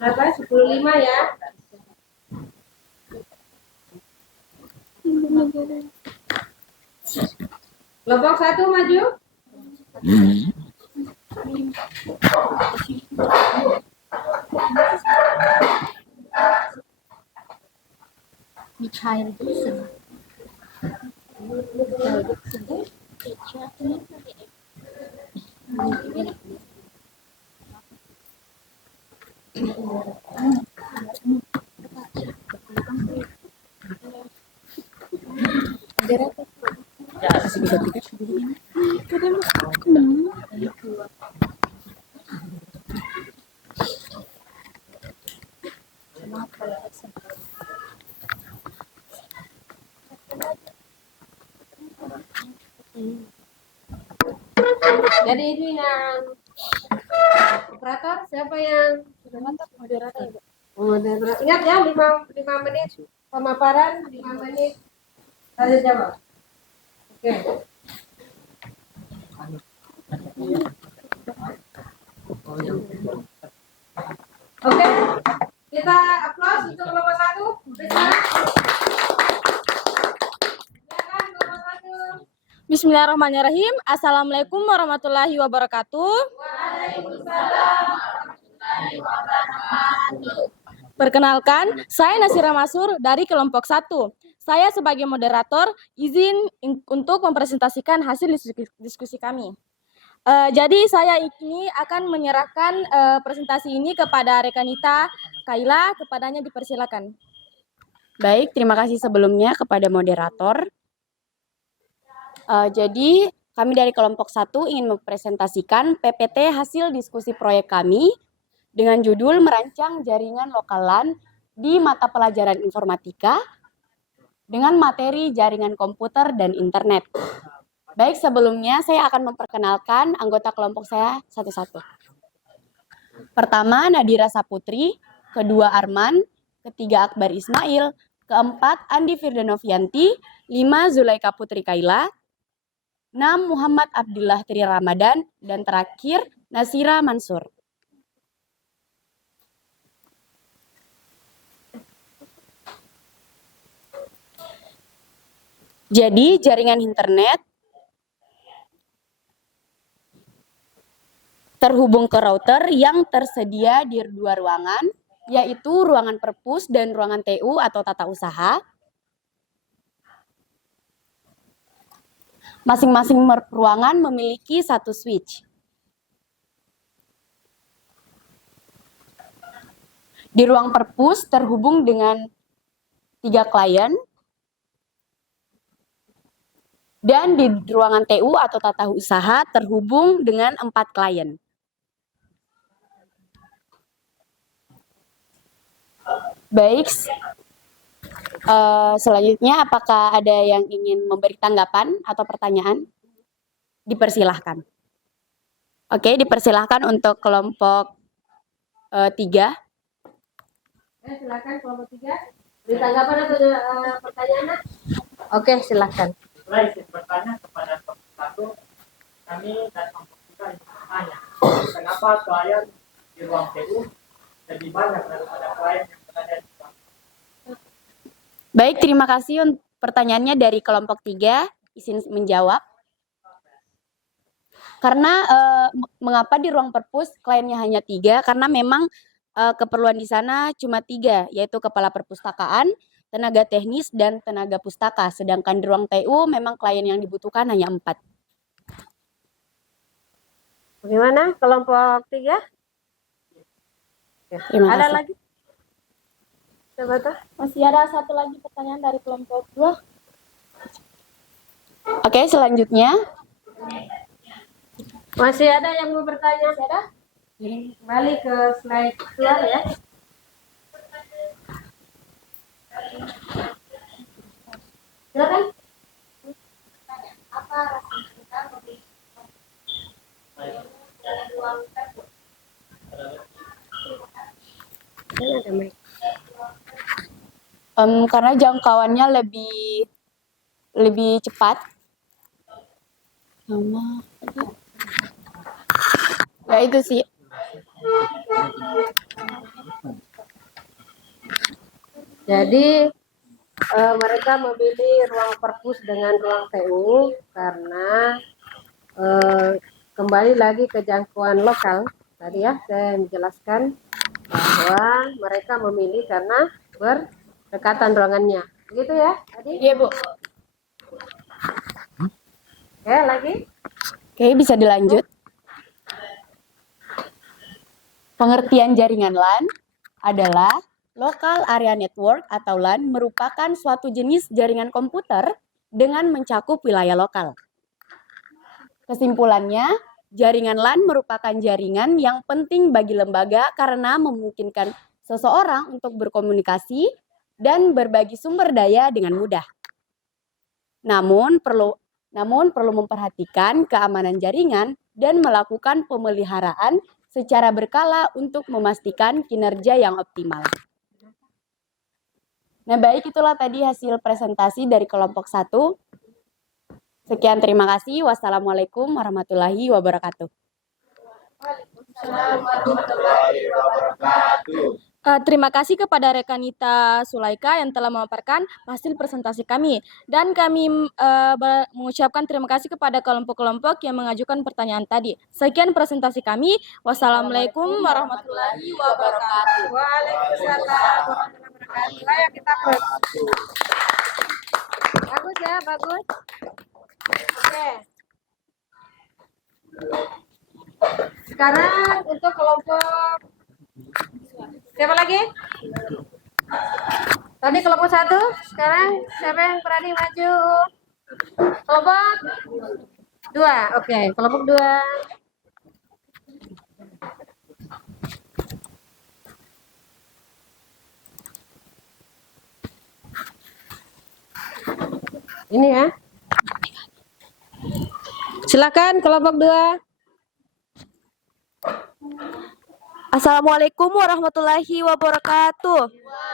berapa? 10.5 ya. Kelompok 1 maju. Mikhail Jackson. Jadi ini yang operator siapa yang Moderator. Ingat ya, 5 menit pemaparan, 5 menit tanya jawab. Oke. Oke, kita aplaus untuk kelompok 1. Silakan kelompok 1. Bismillahirrahmanirrahim. Assalamualaikum warahmatullahi wabarakatuh. Perkenalkan, saya Nasira Masur dari kelompok 1. Saya sebagai moderator izin untuk mempresentasikan hasil diskusi kami. Jadi saya ini akan menyerahkan presentasi ini kepada rekanita Kaila, kepadanya dipersilakan. Baik, terima kasih sebelumnya kepada moderator. Jadi kami dari kelompok 1 ingin mempresentasikan PPT hasil diskusi proyek kami dengan judul merancang jaringan lokal LAN di mata pelajaran informatika dengan materi jaringan komputer dan internet. Baik, sebelumnya saya akan memperkenalkan anggota kelompok saya satu-satu. Pertama, Nadira Saputri, kedua Arman, ketiga Akbar Ismail, keempat Andi Firdanovianti, 5 Zulaika Putri Kaila, 6 Muhammad Abdullah Tri Ramadan, dan terakhir Nasira Mansur. Jadi, jaringan internet terhubung ke router yang tersedia di 2 ruangan, yaitu ruangan perpus dan ruangan TU atau tata usaha. Masing-masing ruangan memiliki 1 switch. Di ruang perpus terhubung dengan 3 klien, dan di ruangan TU atau tata usaha terhubung dengan 4 klien. Baik, selanjutnya apakah ada yang ingin memberi tanggapan atau pertanyaan? Dipersilahkan. Oke, dipersilahkan untuk kelompok 3. Silakan kelompok 3. Beri tanggapan atau pertanyaan? Oke, silakan. Setelah izin bertanya kepada kelompok 1, kami dan kelompok 3 ingin bertanya, kenapa klien di ruang TU lebih banyak daripada klien yang berada di ruang? Baik, terima kasih pertanyaannya dari kelompok 3. Izin menjawab. Karena mengapa di ruang perpus kliennya hanya 3? Karena memang keperluan di sana cuma 3, yaitu kepala perpustakaan, tenaga teknis, dan tenaga pustaka. Sedangkan di ruang TU memang klien yang dibutuhkan hanya 4. Bagaimana kelompok 3? Terima Ada kasih. lagi? Coba tuh. Masih ada satu lagi pertanyaan dari kelompok 2. Oke, selanjutnya. Masih ada yang mau bertanya? Masih ada? Kembali ke slide keluar ya. Silakan. Apa kita memberi ruang terbuka? Ini ada mic. Karena jangkauannya lebih cepat. Ya itu sih. Jadi mereka memilih ruang perpus dengan ruang TU karena kembali lagi ke jangkauan lokal. Tadi ya saya menjelaskan bahwa mereka memilih karena berdekatan ruangannya. Begitu ya tadi? Iya, Bu. Oke, lagi? Oke, bisa dilanjut. Pengertian jaringan LAN adalah Local Area Network atau LAN merupakan suatu jenis jaringan komputer dengan mencakup wilayah lokal. Kesimpulannya, jaringan LAN merupakan jaringan yang penting bagi lembaga karena memungkinkan seseorang untuk berkomunikasi dan berbagi sumber daya dengan mudah. Namun perlu memperhatikan keamanan jaringan dan melakukan pemeliharaan secara berkala untuk memastikan kinerja yang optimal. Nah, baik, itulah tadi hasil presentasi dari kelompok 1. Sekian, terima kasih. Wassalamualaikum warahmatullahi wabarakatuh. Terima kasih kepada rekanita Sulaika yang telah memaparkan hasil presentasi kami. Dan kami mengucapkan terima kasih kepada kelompok-kelompok yang mengajukan pertanyaan tadi. Sekian presentasi kami. Wassalamualaikum warahmatullahi wabarakatuh. Waalaikumsalam warahmatullahi wabarakatuh. Ayo kita close. Bagus ya, bagus. Oke. Sekarang untuk kelompok siapa lagi? Tadi kelompok 1, sekarang siapa yang berani maju? Kelompok 2, oke, kelompok 2. Ini ya. Silakan kelompok 2. Assalamualaikum warahmatullahi wabarakatuh.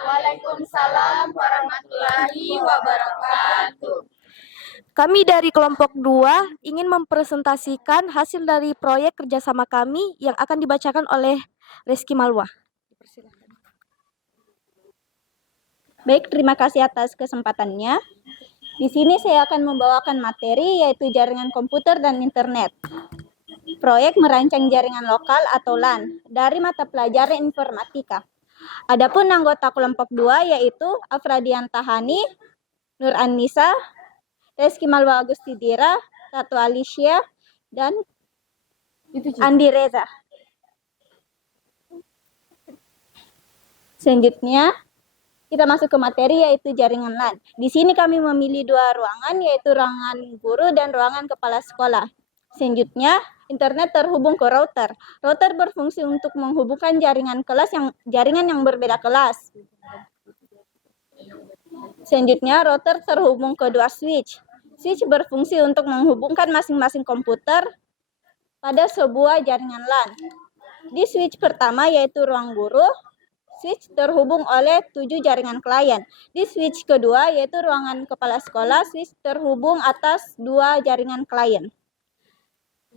Waalaikumsalam warahmatullahi wabarakatuh. Kami dari kelompok 2 ingin mempresentasikan hasil dari proyek kerjasama kami yang akan dibacakan oleh Reski Malwa. Baik, terima kasih atas kesempatannya. Di sini saya akan membawakan materi yaitu jaringan komputer dan internet. Proyek merancang jaringan lokal atau LAN dari mata pelajaran informatika. Adapun anggota kelompok 2 yaitu Afradian Tahani, Nur Anissa, Reski Malwa Agustidira, Ratu Alicia, dan Andi Reza. Selanjutnya, kita masuk ke materi yaitu jaringan LAN. Di sini kami memilih 2 ruangan yaitu ruangan guru dan ruangan kepala sekolah. Selanjutnya, internet terhubung ke router. Router berfungsi untuk menghubungkan jaringan yang berbeda kelas. Selanjutnya, router terhubung ke 2 switch. Switch berfungsi untuk menghubungkan masing-masing komputer pada sebuah jaringan LAN. Di switch pertama yaitu ruang guru, switch terhubung oleh 7 jaringan klien. Di switch kedua yaitu ruangan kepala sekolah, switch terhubung atas 2 jaringan klien.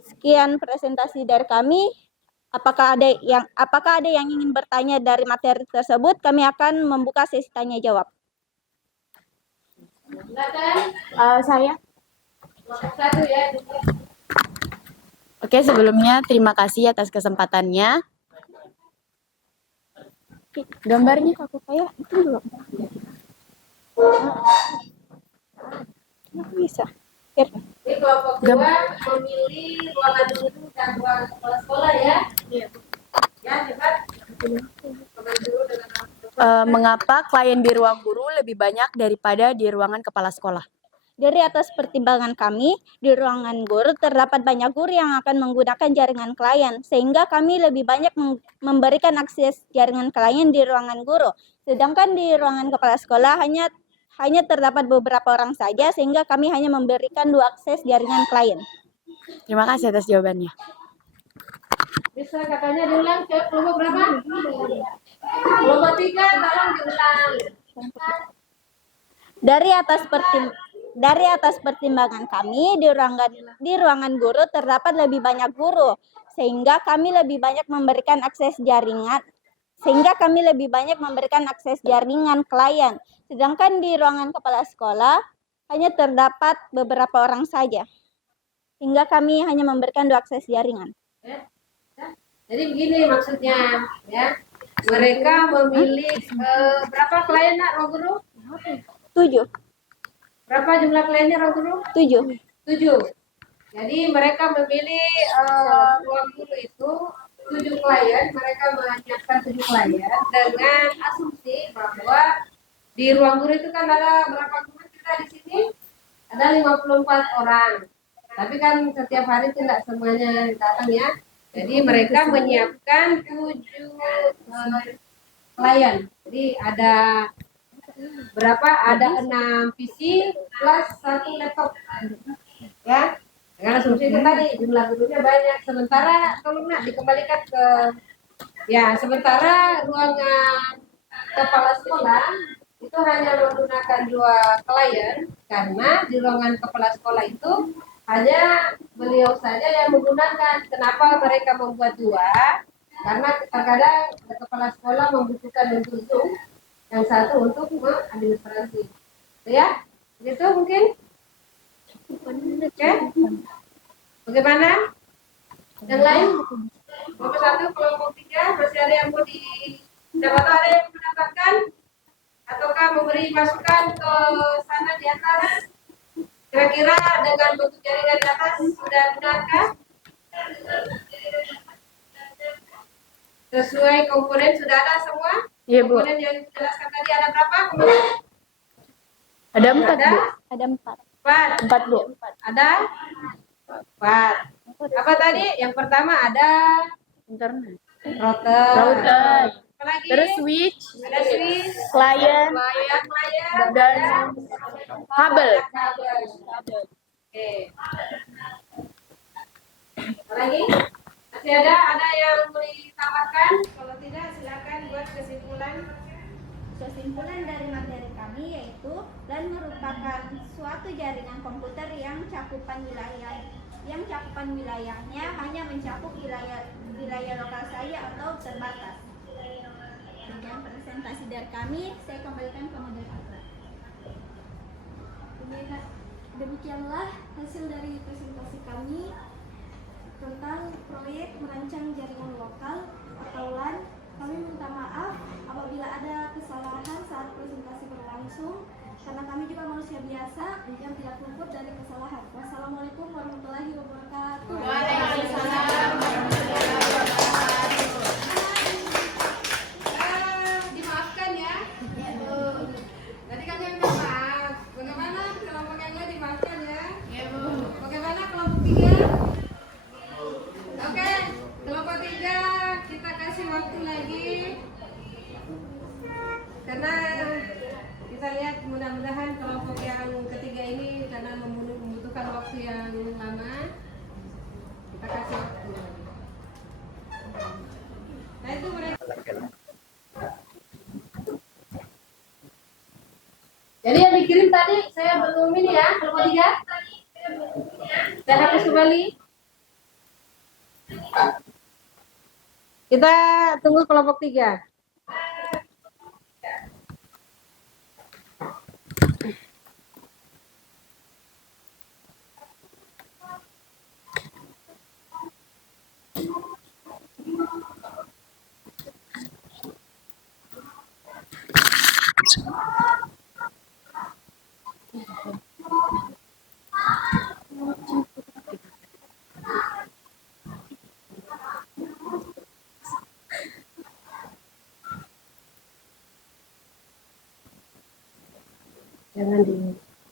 Sekian presentasi dari kami. Apakah ada yang ingin bertanya dari materi tersebut? Kami akan membuka sesi tanya jawab. Saya. Satu ya. Oke, sebelumnya terima kasih atas kesempatannya. Gambarnya aku kayak itu belum. Kenapa bisa? Jadi kelompok 2 memilih ruangan guru dan ruangan kepala sekolah ya. Iya. Ya, cepat. Mengapa klien di ruang guru lebih banyak daripada di ruangan kepala sekolah? Dari atas pertimbangan kami, di ruangan guru terdapat banyak guru yang akan menggunakan jaringan klien, sehingga kami lebih banyak memberikan akses jaringan klien di ruangan guru. Sedangkan di ruangan kepala sekolah hanya terdapat beberapa orang saja, sehingga kami hanya memberikan 2 akses jaringan klien. Terima kasih atas jawabannya. Bisa katanya diulang ke kelompok berapa? Kelompok 3 tolong diulang. Dari atas pertimbangan kami, di ruangan guru terdapat lebih banyak guru, sehingga kami lebih banyak memberikan akses jaringan klien. Sedangkan di ruangan kepala sekolah hanya terdapat beberapa orang saja, sehingga kami hanya memberikan 2 akses jaringan. Jadi begini maksudnya ya. Mereka memilih berapa klien nak ruang guru? 7. Berapa jumlah kliennya ruang guru? 7. 7. Jadi mereka memilih ruang guru itu 7 klien, mereka menyiapkan 7 klien dengan asumsi bahwa di ruang guru itu kan ada berapa guru kita di sini? Ada 54 orang. Tapi kan setiap hari tidak semuanya datang ya. Jadi mereka menyiapkan 7 klien. Jadi ada berapa? Ada 6 PC plus 1 laptop. Ya. Dengan asumsi itu tadi jumlah gurunya banyak. Sementara tolong nak dikembalikan ke sementara ruangan kepala sekolah itu hanya menggunakan 2 klien karena di ruangan kepala sekolah itu hanya beliau saja yang menggunakan. Kenapa mereka membuat 2? Karena kadang-kadang kepala sekolah membutuhkan untuk Zoom, yang satu untuk mengadministrasi. Ya, gitu mungkin. Oke, bagaimana? Yang lain? Kelompok 1, kelompok 3, masih ada yang mau siapa tahu ada yang mendapatkan ataukah memberi masukan ke sana di atas? Kira-kira dengan bentuk jaringan di atas sudah benarkah? Sesuai komponen sudah ada semua? Iya, Bu. Komponen yang dijelaskan tadi ada berapa komponen? Ada 4, Ada? Bu. Ada 4. 4. 4, Bu. Ada? 4. Apa tadi? Yang pertama ada Internet. router. Apa lagi? Terus switch, Ada switch, klien, klien, dan kabel. Oke. Apa lagi? Masih ada yang mau ditambahkan? Kalau tidak silakan buat kesimpulan. Kesimpulan dari materi kami yaitu LAN merupakan suatu jaringan komputer yang cakupan wilayahnya hanya mencakup wilayah lokal saya atau terbatas. Sekian presentasi dari kami, saya kembalikan ke moderator. Demikianlah hasil dari presentasi kami tentang proyek merancang jaringan lokal atau LAN. Kami minta maaf apabila ada kesalahan saat presentasi berlangsung, karena kami juga manusia biasa yang tidak luput dari kesalahan. Wassalamualaikum warahmatullahi wabarakatuh. Waalaikumsalam warahmatullahi wabarakatuh. Dimaafkan ya. Tadi kami minta maaf. Bagaimana kelompok yang lain dimaafkan ya? Iya, Bu. Bagaimana kelompok 3? Oke, kelompok 3 kita kasih waktu lagi. Karena kita lihat mudah-mudahan kelompok yang ketiga ini karena membutuhkan waktu yang lama, kita kasih waktu lagi. Nah itu mereka. Jadi yang dikirim tadi saya belum ini ya, kelompok 3. Saya hapus kembali. Kita tunggu kelompok 3.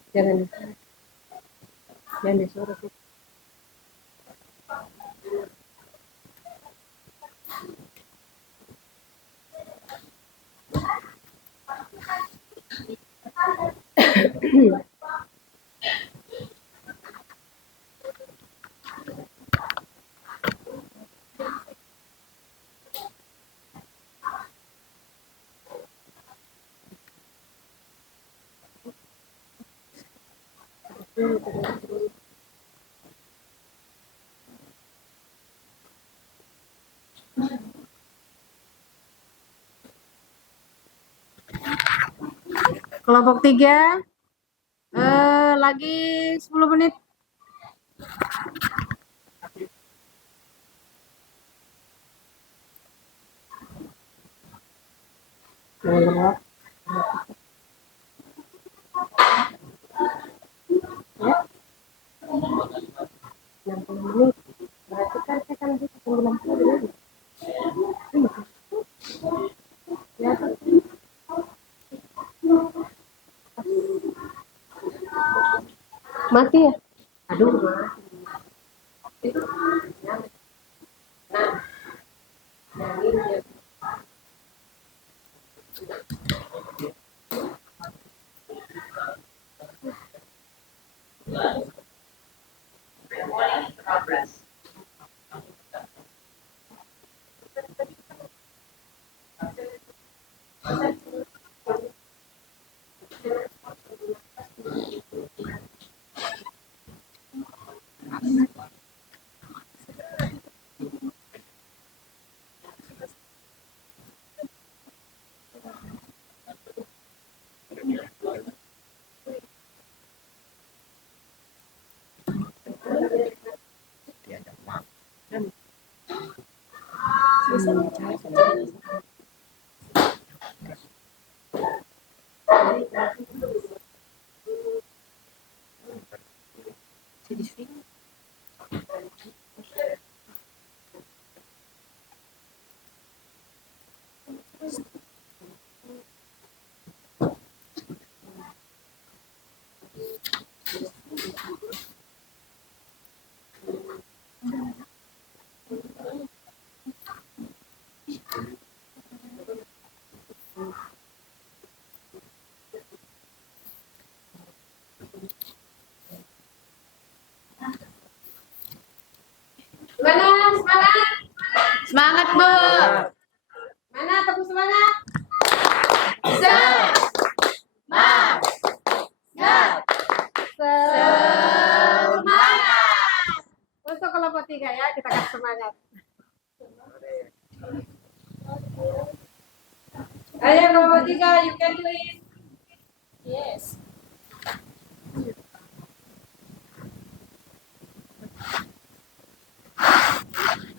Jangan disuruh. Kelompok 3 lagi 10 menit. Ya. 60 menit. Berarti kan saya kan bisa tunggu 60 menit. Ya. Mati ya? Aduh, mati. Itu. Nah. Yang ini ya. Semangat, semangat. Semangat, Bu. Mana tepuk semangat? Semangat. Untuk kelompok 3 ya, kita kasih semangat. Ayo kelompok 3, you can do it. Yes.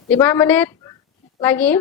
Lima menit lagi.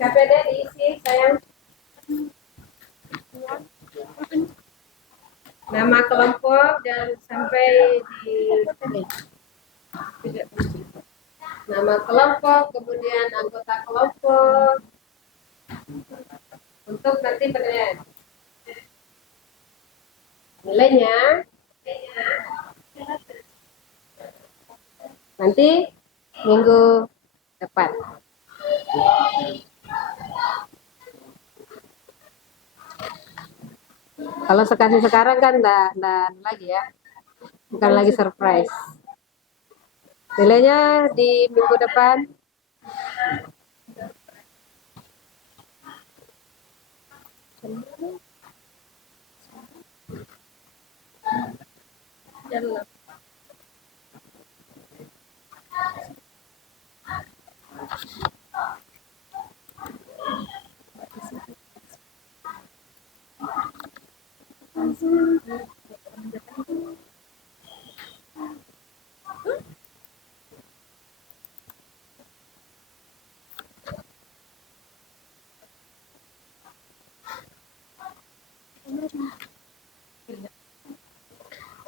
KPD diisi sayang. Nama kelompok dan sampai di nama kelompok, kemudian anggota kelompok untuk nanti penilaian. Nilainya nanti minggu depan. Kalau sekarang kan enggak lagi ya, bukan lagi surprise. Nilainya di minggu depan.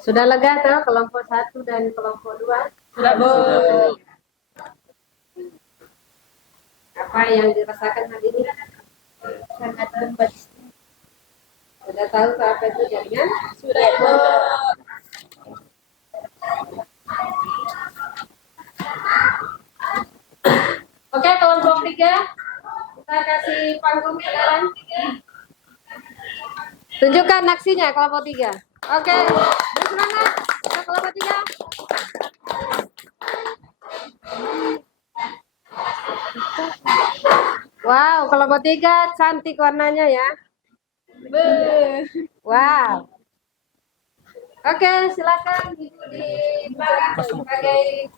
Sudah lega tuh kelompok 1 dan kelompok 2? Sudah, Bu. Apa yang dirasakan hari ini? Sangat membantu. Sudah tahu apa itu jaringan? Sudah, Bu. Oke, kelompok 3. Kita kasih panggung sekarang. Tunjukkan aksinya kelompok 3. Oke, bersemangat. Kita kelompok 3. Wow, kelompok 3 cantik warnanya ya. Wow. Oke, silakan Ibu di belakang sebagai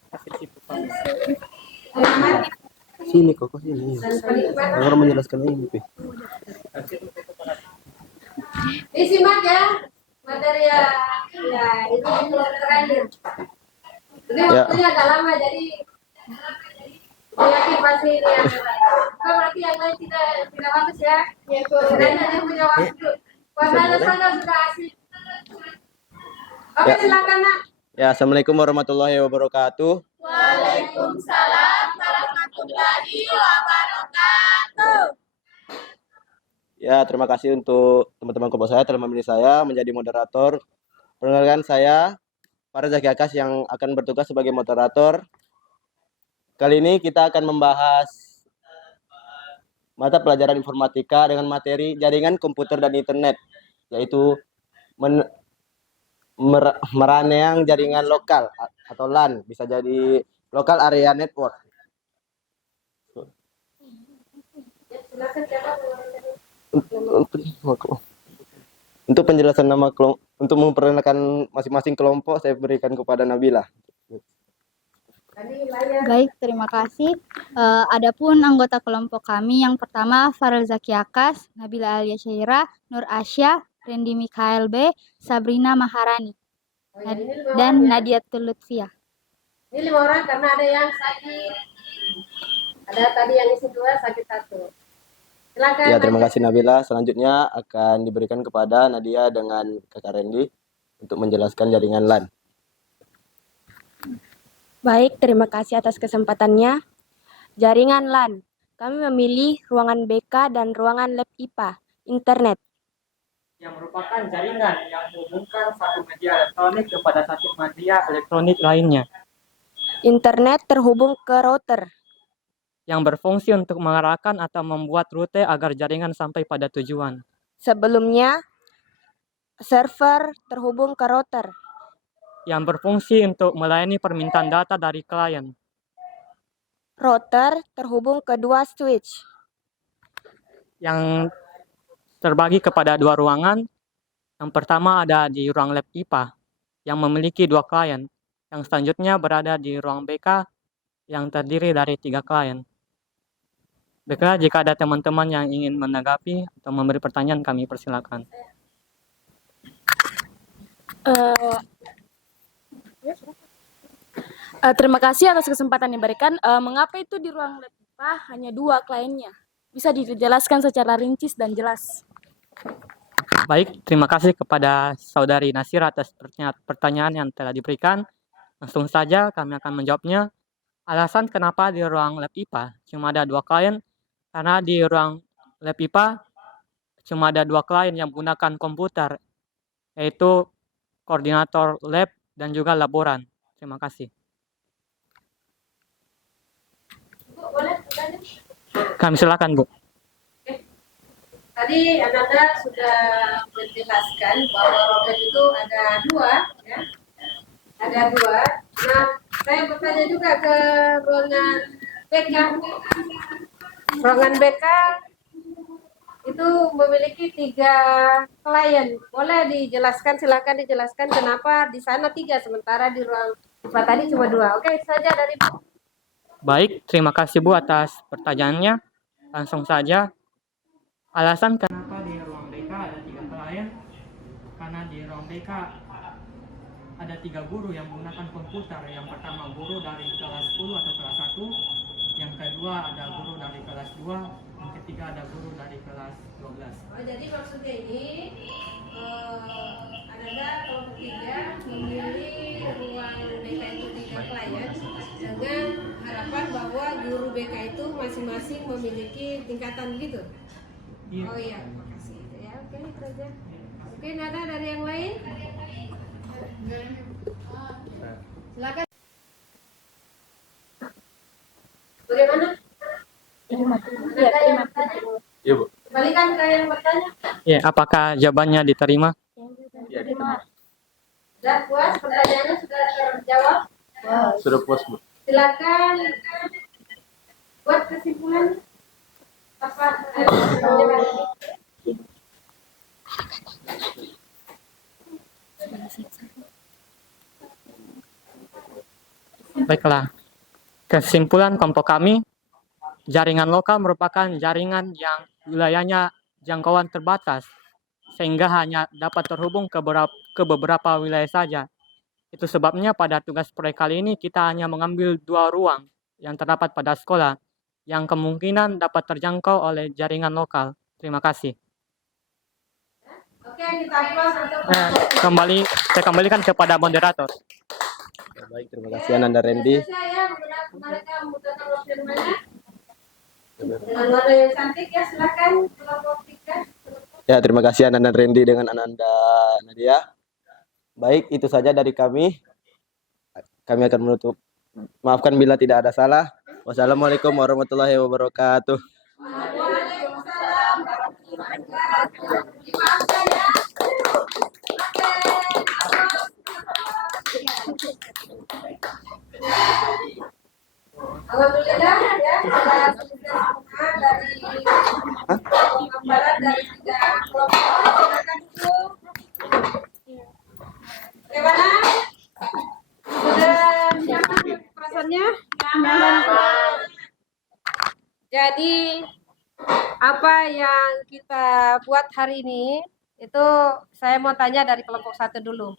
pengamat Sini kok sini. dan penikmat. Orang menjelaskan ini, Pi. Disimak ya materi ya itu terakhir. Ini waktunya agak lama jadi yakin pasti ini yang terbaik. Bukan berarti yang lain tidak bagus ya. Karena dia punya waktu. Warnanya sana sudah asik. Oke, silakan Nak. Ya, Assalamualaikum warahmatullahi wabarakatuh. Waalaikumsalam warahmatullahi wabarakatuh. Ya, terima kasih untuk teman-teman kelompok saya telah memilih saya menjadi moderator Perkenalkan saya Faraz Zaki Akas yang akan bertugas sebagai moderator. Kali ini kita akan membahas mata pelajaran informatika dengan materi jaringan komputer dan internet, yaitu meraneang jaringan lokal atau LAN, bisa jadi Local Area Network. Untuk penjelasan nama kelompok, untuk memperkenalkan masing-masing kelompok, saya berikan kepada Nabila. Baik, terima kasih. Adapun anggota kelompok kami yang pertama Faraz Zaki Akas, Nabila Alia Syaira, Nur Asya, Randy Mikael B, Sabrina Maharani, dan Nadia Tulutfiah. Ini 5 orang karena ada yang sakit. Ada tadi yang isi 2, sakit 1. Silakan. Ya, terima kasih Nabila. Selanjutnya akan diberikan kepada Nadia dengan Kakak Randy untuk menjelaskan jaringan LAN. Baik, terima kasih atas kesempatannya. Jaringan LAN. Kami memilih ruangan BK dan ruangan lab IPA, internet. Yang merupakan jaringan yang menghubungkan satu media elektronik kepada satu media elektronik lainnya, Internet terhubung ke router. yang berfungsi untuk mengarahkan atau membuat rute agar jaringan sampai pada tujuan. Sebelumnya, server terhubung ke router. Yang berfungsi untuk melayani permintaan data dari klien. Router terhubung ke 2 switch. Yang terbagi kepada 2 ruangan. Yang pertama ada di ruang lab IPA yang memiliki 2 klien. Yang selanjutnya berada di ruang BK yang terdiri dari 3 klien. Baiklah, jika ada teman-teman yang ingin menanggapi atau memberi pertanyaan, kami persilakan. Terima kasih atas kesempatan yang diberikan. Mengapa itu di ruang lab IPA hanya 2 kliennya? Bisa dijelaskan secara rinci dan jelas. Baik, terima kasih kepada Saudari Nasira atas pertanyaan yang telah diberikan. Langsung saja kami akan menjawabnya. Alasan kenapa di ruang lab IPA cuma ada 2 klien, karena di ruang lab IPA cuma ada 2 klien yang menggunakan komputer, yaitu koordinator lab dan juga laboran. Terima kasih. Bu, boleh bertanya? Kami silakan, Bu. Tadi Ananda sudah menjelaskan bahwa router itu ada 2, ya. Ada 2. Nah, saya bertanya juga ke ruangan BK. Ruangan BK itu memiliki 3 klien. Boleh dijelaskan, silakan dijelaskan kenapa di sana 3 sementara di ruang IPA tadi cuma 2. Oke, itu saja dari Bu. Baik, terima kasih Bu atas pertanyaannya. Langsung saja. Alasan kenapa di ruang BK ada 3 klien? Karena di ruang BK ada 3 guru yang menggunakan komputer. Yang pertama guru dari kelas 10 atau kelas 1. Yang kedua ada guru dari kelas 2. Yang ketiga ada guru dari kelas 12. Oh, jadi maksudnya ini Ananda kelompok 3 memilih ruang BK itu 3 klien dengan harapan bahwa guru BK itu masing-masing memiliki tingkatan gitu. Iya. Oh iya, terima kasih. Ya, oke, itu aja. Mungkin ada dari yang lain? Silakan. Bagaimana? Ada yang bertanya? Iya, Bu. Kembalikan ke yang bertanya. Ya, apakah jawabannya diterima? Ya, diterima. Sudah puas? Pertanyaannya sudah terjawab? Sudah puas, Bu. Silakan buat kesimpulan. Apa? Baiklah. Kesimpulan kelompok kami, jaringan lokal merupakan jaringan yang wilayahnya jangkauan terbatas, sehingga hanya dapat terhubung ke beberapa wilayah saja. Itu sebabnya pada tugas proyek kali ini kita hanya mengambil 2 ruang yang terdapat pada sekolah, yang kemungkinan dapat terjangkau oleh jaringan lokal. Terima kasih. Oke, kita aplaus untuk Saya kembalikan kepada moderator. Baik, terima kasih Ananda Randy. saya mereka membutuhkan waktu yang banyak dengan warna yang cantik ya, silakan kelompok 3. Ya, terima kasih Ananda Randy dengan Ananda Nadia. Baik, itu saja dari kami. Kami akan menutup. Maafkan bila tidak ada salah. Wassalamualaikum warahmatullahi wabarakatuh. Alhamdulillah ya, sudah selesai semua dari gambaran dari 3 kelompok. Silakan dulu. Bagaimana? Sudah nyaman perasaannya? Nyaman. Jadi apa yang kita buat hari ini itu saya mau tanya dari kelompok 1 dulu.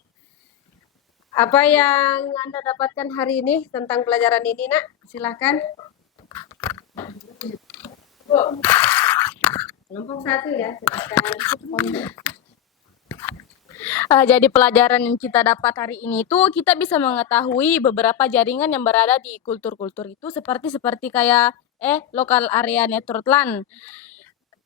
Apa yang Anda dapatkan hari ini tentang pelajaran ini, Nak? Silahkan. Kelompok 1 ya, silahkan. Jadi pelajaran yang kita dapat hari ini itu kita bisa mengetahui beberapa jaringan yang berada di kultur-kultur itu seperti kayak lokal area network LAN.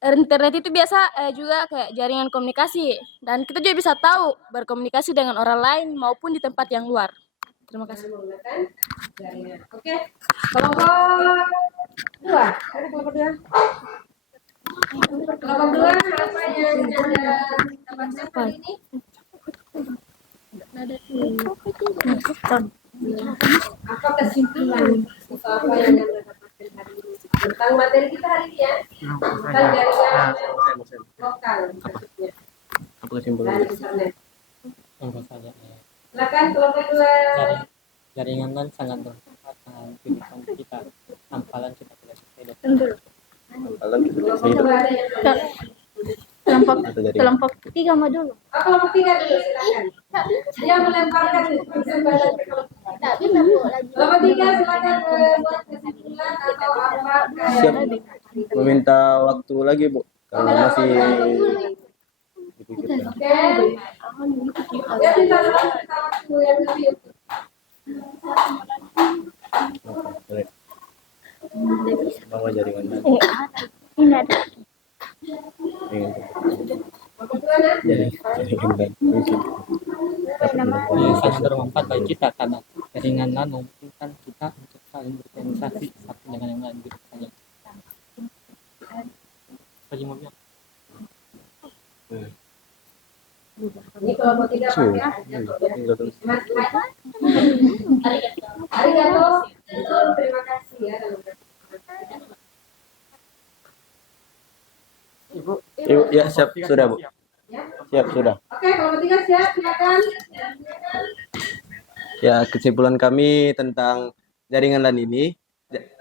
Internet itu biasa juga kayak jaringan komunikasi dan kita juga bisa tahu berkomunikasi dengan orang lain maupun di tempat yang luar. Terima kasih. Menggunakan jaringan. Oke. Kelompok 2. Ada kelompok 2. Kelompok 2 apa yang Anda dapatkan hari ini? Apa kesimpulan atau apa yang Anda dapatkan hari ini tentang materi kita hari ini ya? Tentang jaringan lokal maksudnya. Apa kesimpulan? Dan internet. Tentu saja ya. Silakan kelompok 2. Jaringan LAN sangat bermanfaat dalam kehidupan kita. Hampalan kita tidak sesuai dengan Kelompok 2 ada yang lain. Kelompok 3 mau dulu. Kelompok 3 dulu silakan. Dia melemparkan kesempatan ke kelompok 3. Kelompok 3 silakan buat kesimpulan atau apa. Siap. Meminta waktu lagi, Bu. Kalau masih dipikirkan. Oke. Ya minta waktu yang lebih. Boleh. Bawa jaringan LAN. Ini ada. Jaringan LAN. Ini sangat bermanfaat bagi kita karena jaringan LAN memungkinkan kita untuk saling berkomunikasi satu dengan yang lain gitu saja. Bagi mobil. Ini kelompok 3 Pak ya. Mas Arigato. Terima kasih ya. Ibu, ya siap sudah, Bu. Siap sudah. Oke, kelompok 3 siap, silakan. Ya, kesimpulan kami tentang jaringan LAN ini,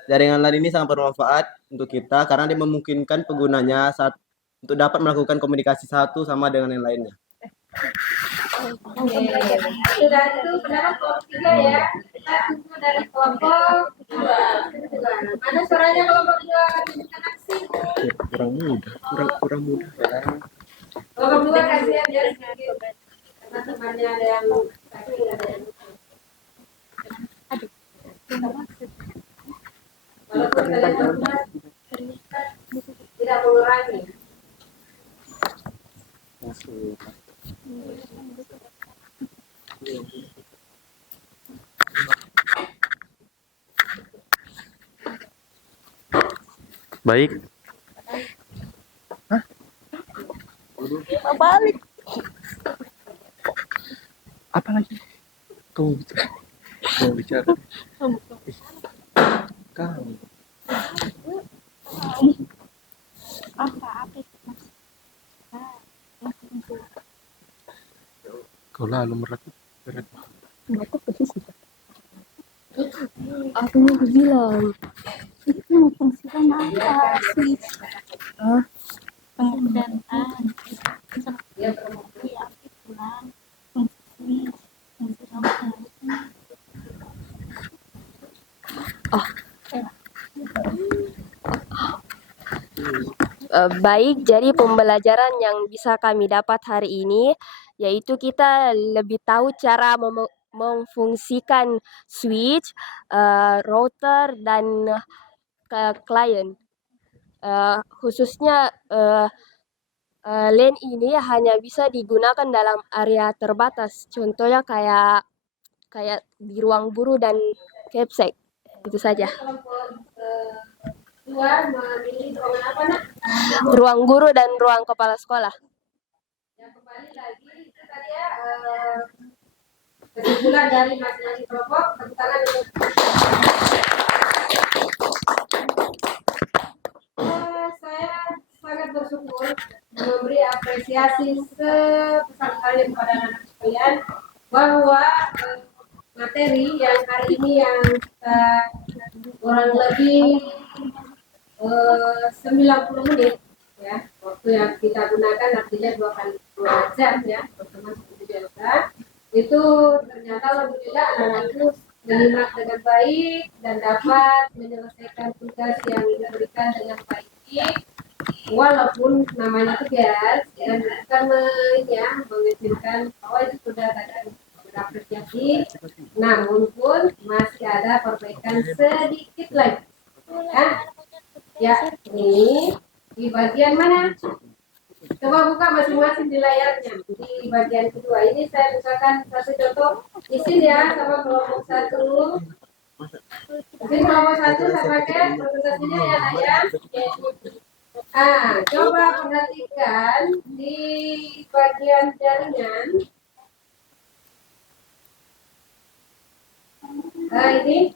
jaringan LAN ini sangat bermanfaat untuk kita karena dia memungkinkan penggunanya saat untuk dapat melakukan komunikasi satu sama dengan yang lainnya. Sudah itu pendapat kelompok 3 ya. Kita tunggu dari kelompok 2. Mana suaranya kelompok 2 akan tunjukkan aksi? Kurang mudah. Kelompok 2 kasihan ya sedikit. Karena temannya ada yang sakit, ada yang walaupun kalian berdua tidak mengurangi. Baik. Balik. Apa lagi? Kamu bicara. Kamu. Kau lalu berat. Aku mau bilang itu fungsikan apa sih? Pengendalian seperti aktif pulang fungsi Baik, jadi pembelajaran yang bisa kami dapat hari ini yaitu kita lebih tahu cara memfungsikan switch, router dan klien. Khususnya LAN ini hanya bisa digunakan dalam area terbatas. Contohnya kayak kayak di ruang guru dan capsek. Itu saja. Kelompok dua memilih ruangan apa nak? Ruang guru dan ruang kepala sekolah. Yang kembali lagi itu tadi ya kesimpulan dari masing-masing kelompok. Tepuk tangan untuk saya sangat bersyukur memberi apresiasi sebesar-besarnya kepada anak-anak sekalian bahwa materi yang hari ini yang kita kurang lebih 90 menit ya waktu yang kita gunakan artinya 2 kali 2 jam ya teman-teman seperti biasa itu ternyata alhamdulillah anak-anak itu menyimak dengan baik dan dapat menyelesaikan tugas yang diberikan dengan baik walaupun namanya tugas dan bukan mengizinkan bahwa itu sudah tadi berapresiasi namun pun masih ada perbaikan sedikit lagi ya ini di bagian mana coba buka masing-masing di layarnya di bagian kedua ini saya bukakan satu contoh di sini ya sama kelompok 1 ini kelompok 1 saya pakai presentasinya ya ayah coba perhatikan di bagian jaringan ini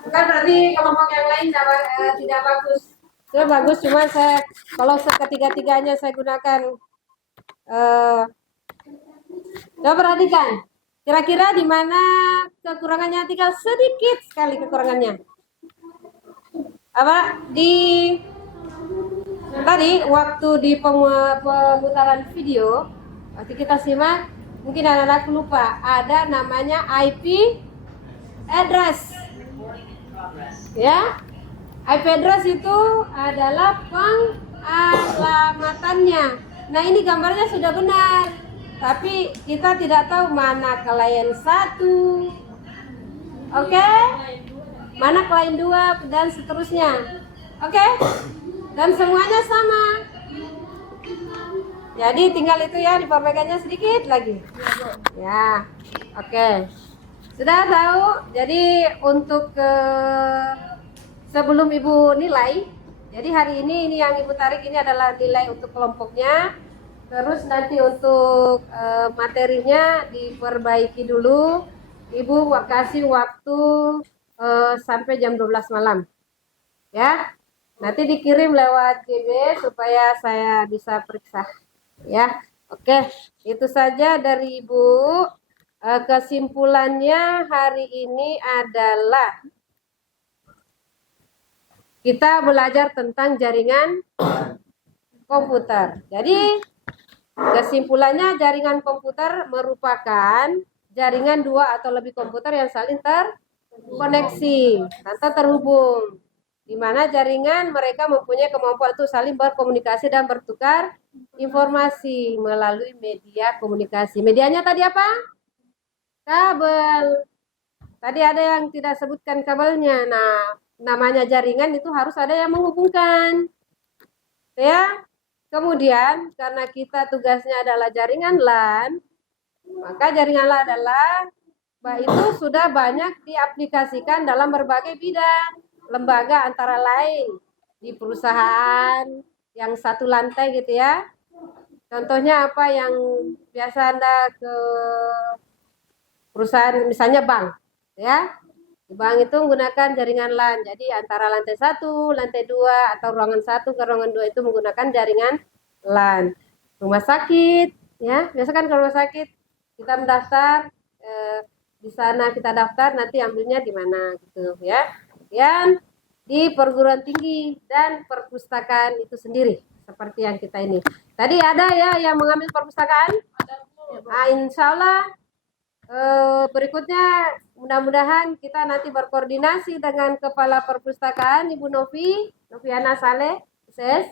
bukan berarti kelompok yang lain tidak bagus. Itu bagus, cuma saya kalau ketiga-tiganya saya gunakan. Coba perhatikan, kira-kira di mana kekurangannya tinggal sedikit sekali kekurangannya. Apa di tadi waktu di pemutaran video waktu kita simak mungkin anak-anak lupa ada namanya IP address ya IP address itu adalah pengalamatannya. Nah ini gambarnya sudah benar tapi kita tidak tahu mana klien 1 oke mana klien 2 dan seterusnya oke dan semuanya sama jadi tinggal itu ya diperbaikannya sedikit lagi ya oke sudah tahu jadi untuk sebelum ibu nilai jadi hari ini yang ibu tarik ini adalah nilai untuk kelompoknya terus nanti untuk materinya diperbaiki dulu ibu kasih waktu sampai jam 12 malam ya nanti dikirim lewat GB supaya saya bisa periksa ya oke itu saja dari ibu kesimpulannya hari ini adalah kita belajar tentang jaringan komputer jadi kesimpulannya jaringan komputer merupakan jaringan 2 atau lebih komputer yang saling terkoneksi atau terhubung di mana jaringan mereka mempunyai kemampuan untuk saling berkomunikasi dan bertukar informasi melalui media komunikasi. Medianya tadi apa? Kabel. Tadi ada yang tidak sebutkan kabelnya. Nah, namanya jaringan itu harus ada yang menghubungkan. Ya. Kemudian karena kita tugasnya adalah jaringan LAN, maka jaringan LAN adalah itu sudah banyak diaplikasikan dalam berbagai bidang lembaga antara lain di perusahaan yang satu lantai gitu ya. Contohnya apa yang biasa Anda ke perusahaan misalnya bank ya. Di bank itu menggunakan jaringan LAN. Jadi antara lantai 1, lantai 2 atau ruangan 1 ke ruangan 2 itu menggunakan jaringan LAN. Rumah sakit ya, biasa kan ke rumah sakit kita mendaftar di sana kita daftar nanti ambilnya di mana gitu ya. Dan di perguruan tinggi dan perpustakaan itu sendiri seperti yang kita ini. Tadi ada ya yang mengambil perpustakaan? Insya Allah berikutnya mudah-mudahan kita nanti berkoordinasi dengan Kepala Perpustakaan Ibu Noviana Saleh, SS.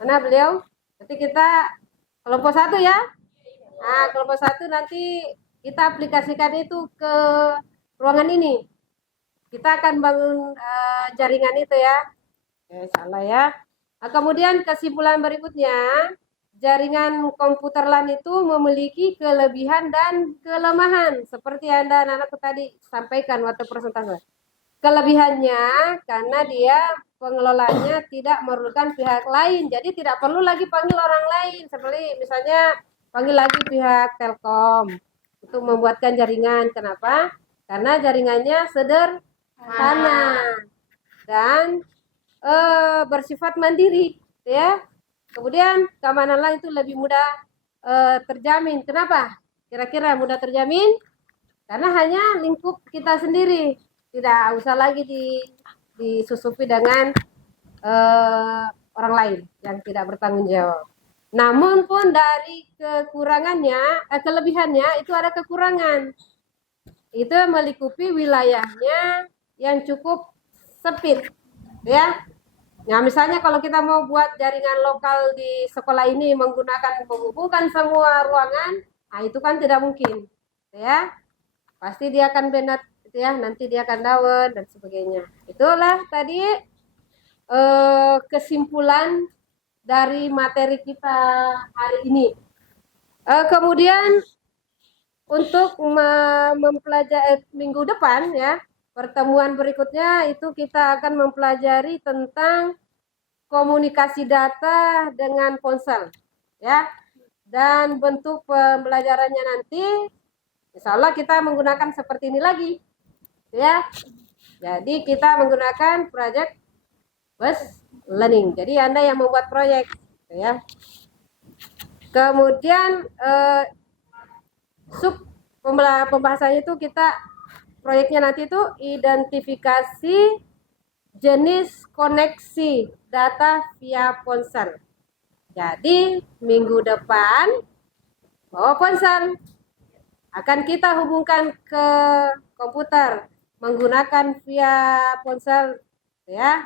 Mana beliau? Nanti kita kelompok 1 ya. Nah, kelompok 1 nanti kita aplikasikan itu ke ruangan ini. Kita akan bangun jaringan itu ya. Insya Allah ya. Nah, kemudian kesimpulan berikutnya, jaringan komputer LAN itu memiliki kelebihan dan kelemahan seperti yang anak-anakku tadi sampaikan waktu presentasi. Kelebihannya karena dia pengelolanya tidak memerlukan pihak lain, jadi tidak perlu lagi panggil orang lain, seperti misalnya panggil lagi pihak Telkom untuk membuatkan jaringan. Kenapa? Karena jaringannya sederhana dan bersifat mandiri, ya. Kemudian keamanan LAN itu lebih mudah terjamin. Kenapa? Kira-kira mudah terjamin? Karena hanya lingkup kita sendiri. Tidak usah lagi disusupi dengan orang lain yang tidak bertanggung jawab. Namun pun dari kekurangannya, kelebihannya itu ada kekurangan. Itu melingkupi wilayahnya yang cukup sempit, ya. Nah, misalnya kalau kita mau buat jaringan lokal di sekolah ini menggunakan menghubungkan semua ruangan, nah itu kan tidak mungkin, ya. Pasti dia akan bennett, ya, nanti dia akan down dan sebagainya. Itulah tadi kesimpulan dari materi kita hari ini. Kemudian untuk mempelajari minggu depan, ya, pertemuan berikutnya itu kita akan mempelajari tentang komunikasi data dengan ponsel, ya, dan bentuk pembelajarannya nanti, insya Allah kita menggunakan seperti ini lagi. Ya, jadi kita menggunakan project based learning. Jadi Anda yang membuat proyek, ya. Kemudian pembahasannya itu kita proyeknya nanti itu identifikasi jenis koneksi data via ponsel. Jadi minggu depan bawa ponsel akan kita hubungkan ke komputer menggunakan via ponsel, ya.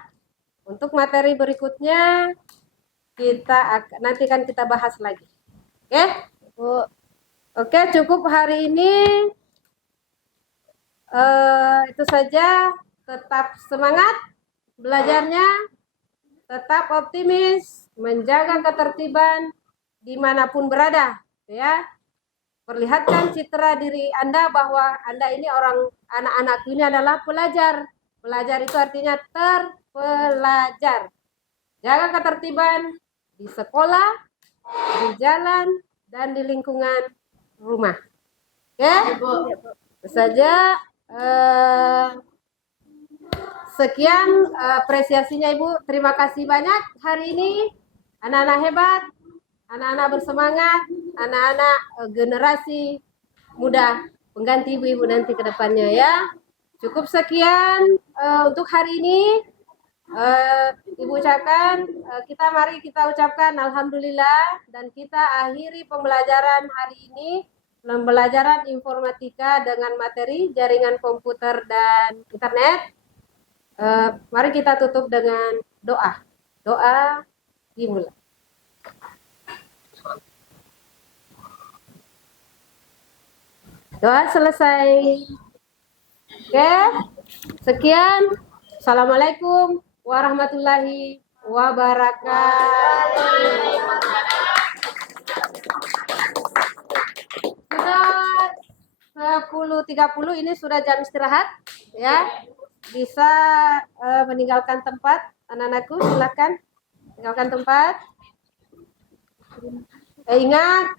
Untuk materi berikutnya nanti akan kita bahas lagi. Oke, Bu. Oke, cukup hari ini. Itu saja. Tetap semangat belajarnya, tetap optimis, menjaga ketertiban dimanapun berada, ya. Perlihatkan citra diri Anda bahwa Anda ini anak-anakku ini adalah pelajar. Pelajar itu artinya terpelajar. Jaga ketertiban di sekolah, di jalan, dan di lingkungan rumah. Oke? Itu saja. Sekian apresiasinya Ibu. Terima kasih banyak hari ini. Anak-anak hebat, anak-anak bersemangat, anak-anak generasi muda pengganti ibu-ibu nanti ke depannya, ya. Cukup sekian untuk hari ini. Ibu ucapkan, mari kita ucapkan alhamdulillah dan kita akhiri pembelajaran hari ini, pembelajaran informatika dengan materi jaringan komputer dan internet. Mari kita tutup dengan doa. Doa dimulai. Doa selesai. Oke, sekian. Assalamualaikum warahmatullahi wabarakatuh. Sudah 10.30 ini sudah jam istirahat, ya. Bisa meninggalkan tempat, anak-anakku silakan tinggalkan tempat. Ingat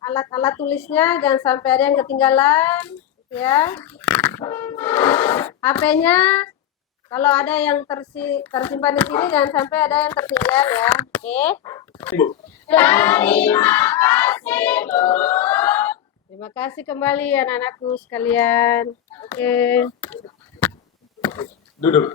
alat-alat tulisnya jangan sampai ada yang ketinggalan, ya. HP-nya kalau ada yang tersimpan di sini jangan sampai ada yang tertinggal, ya. Oke. Terima kasih, Bu. Terima kasih kembali anak-anakku sekalian. Oke. Duduk.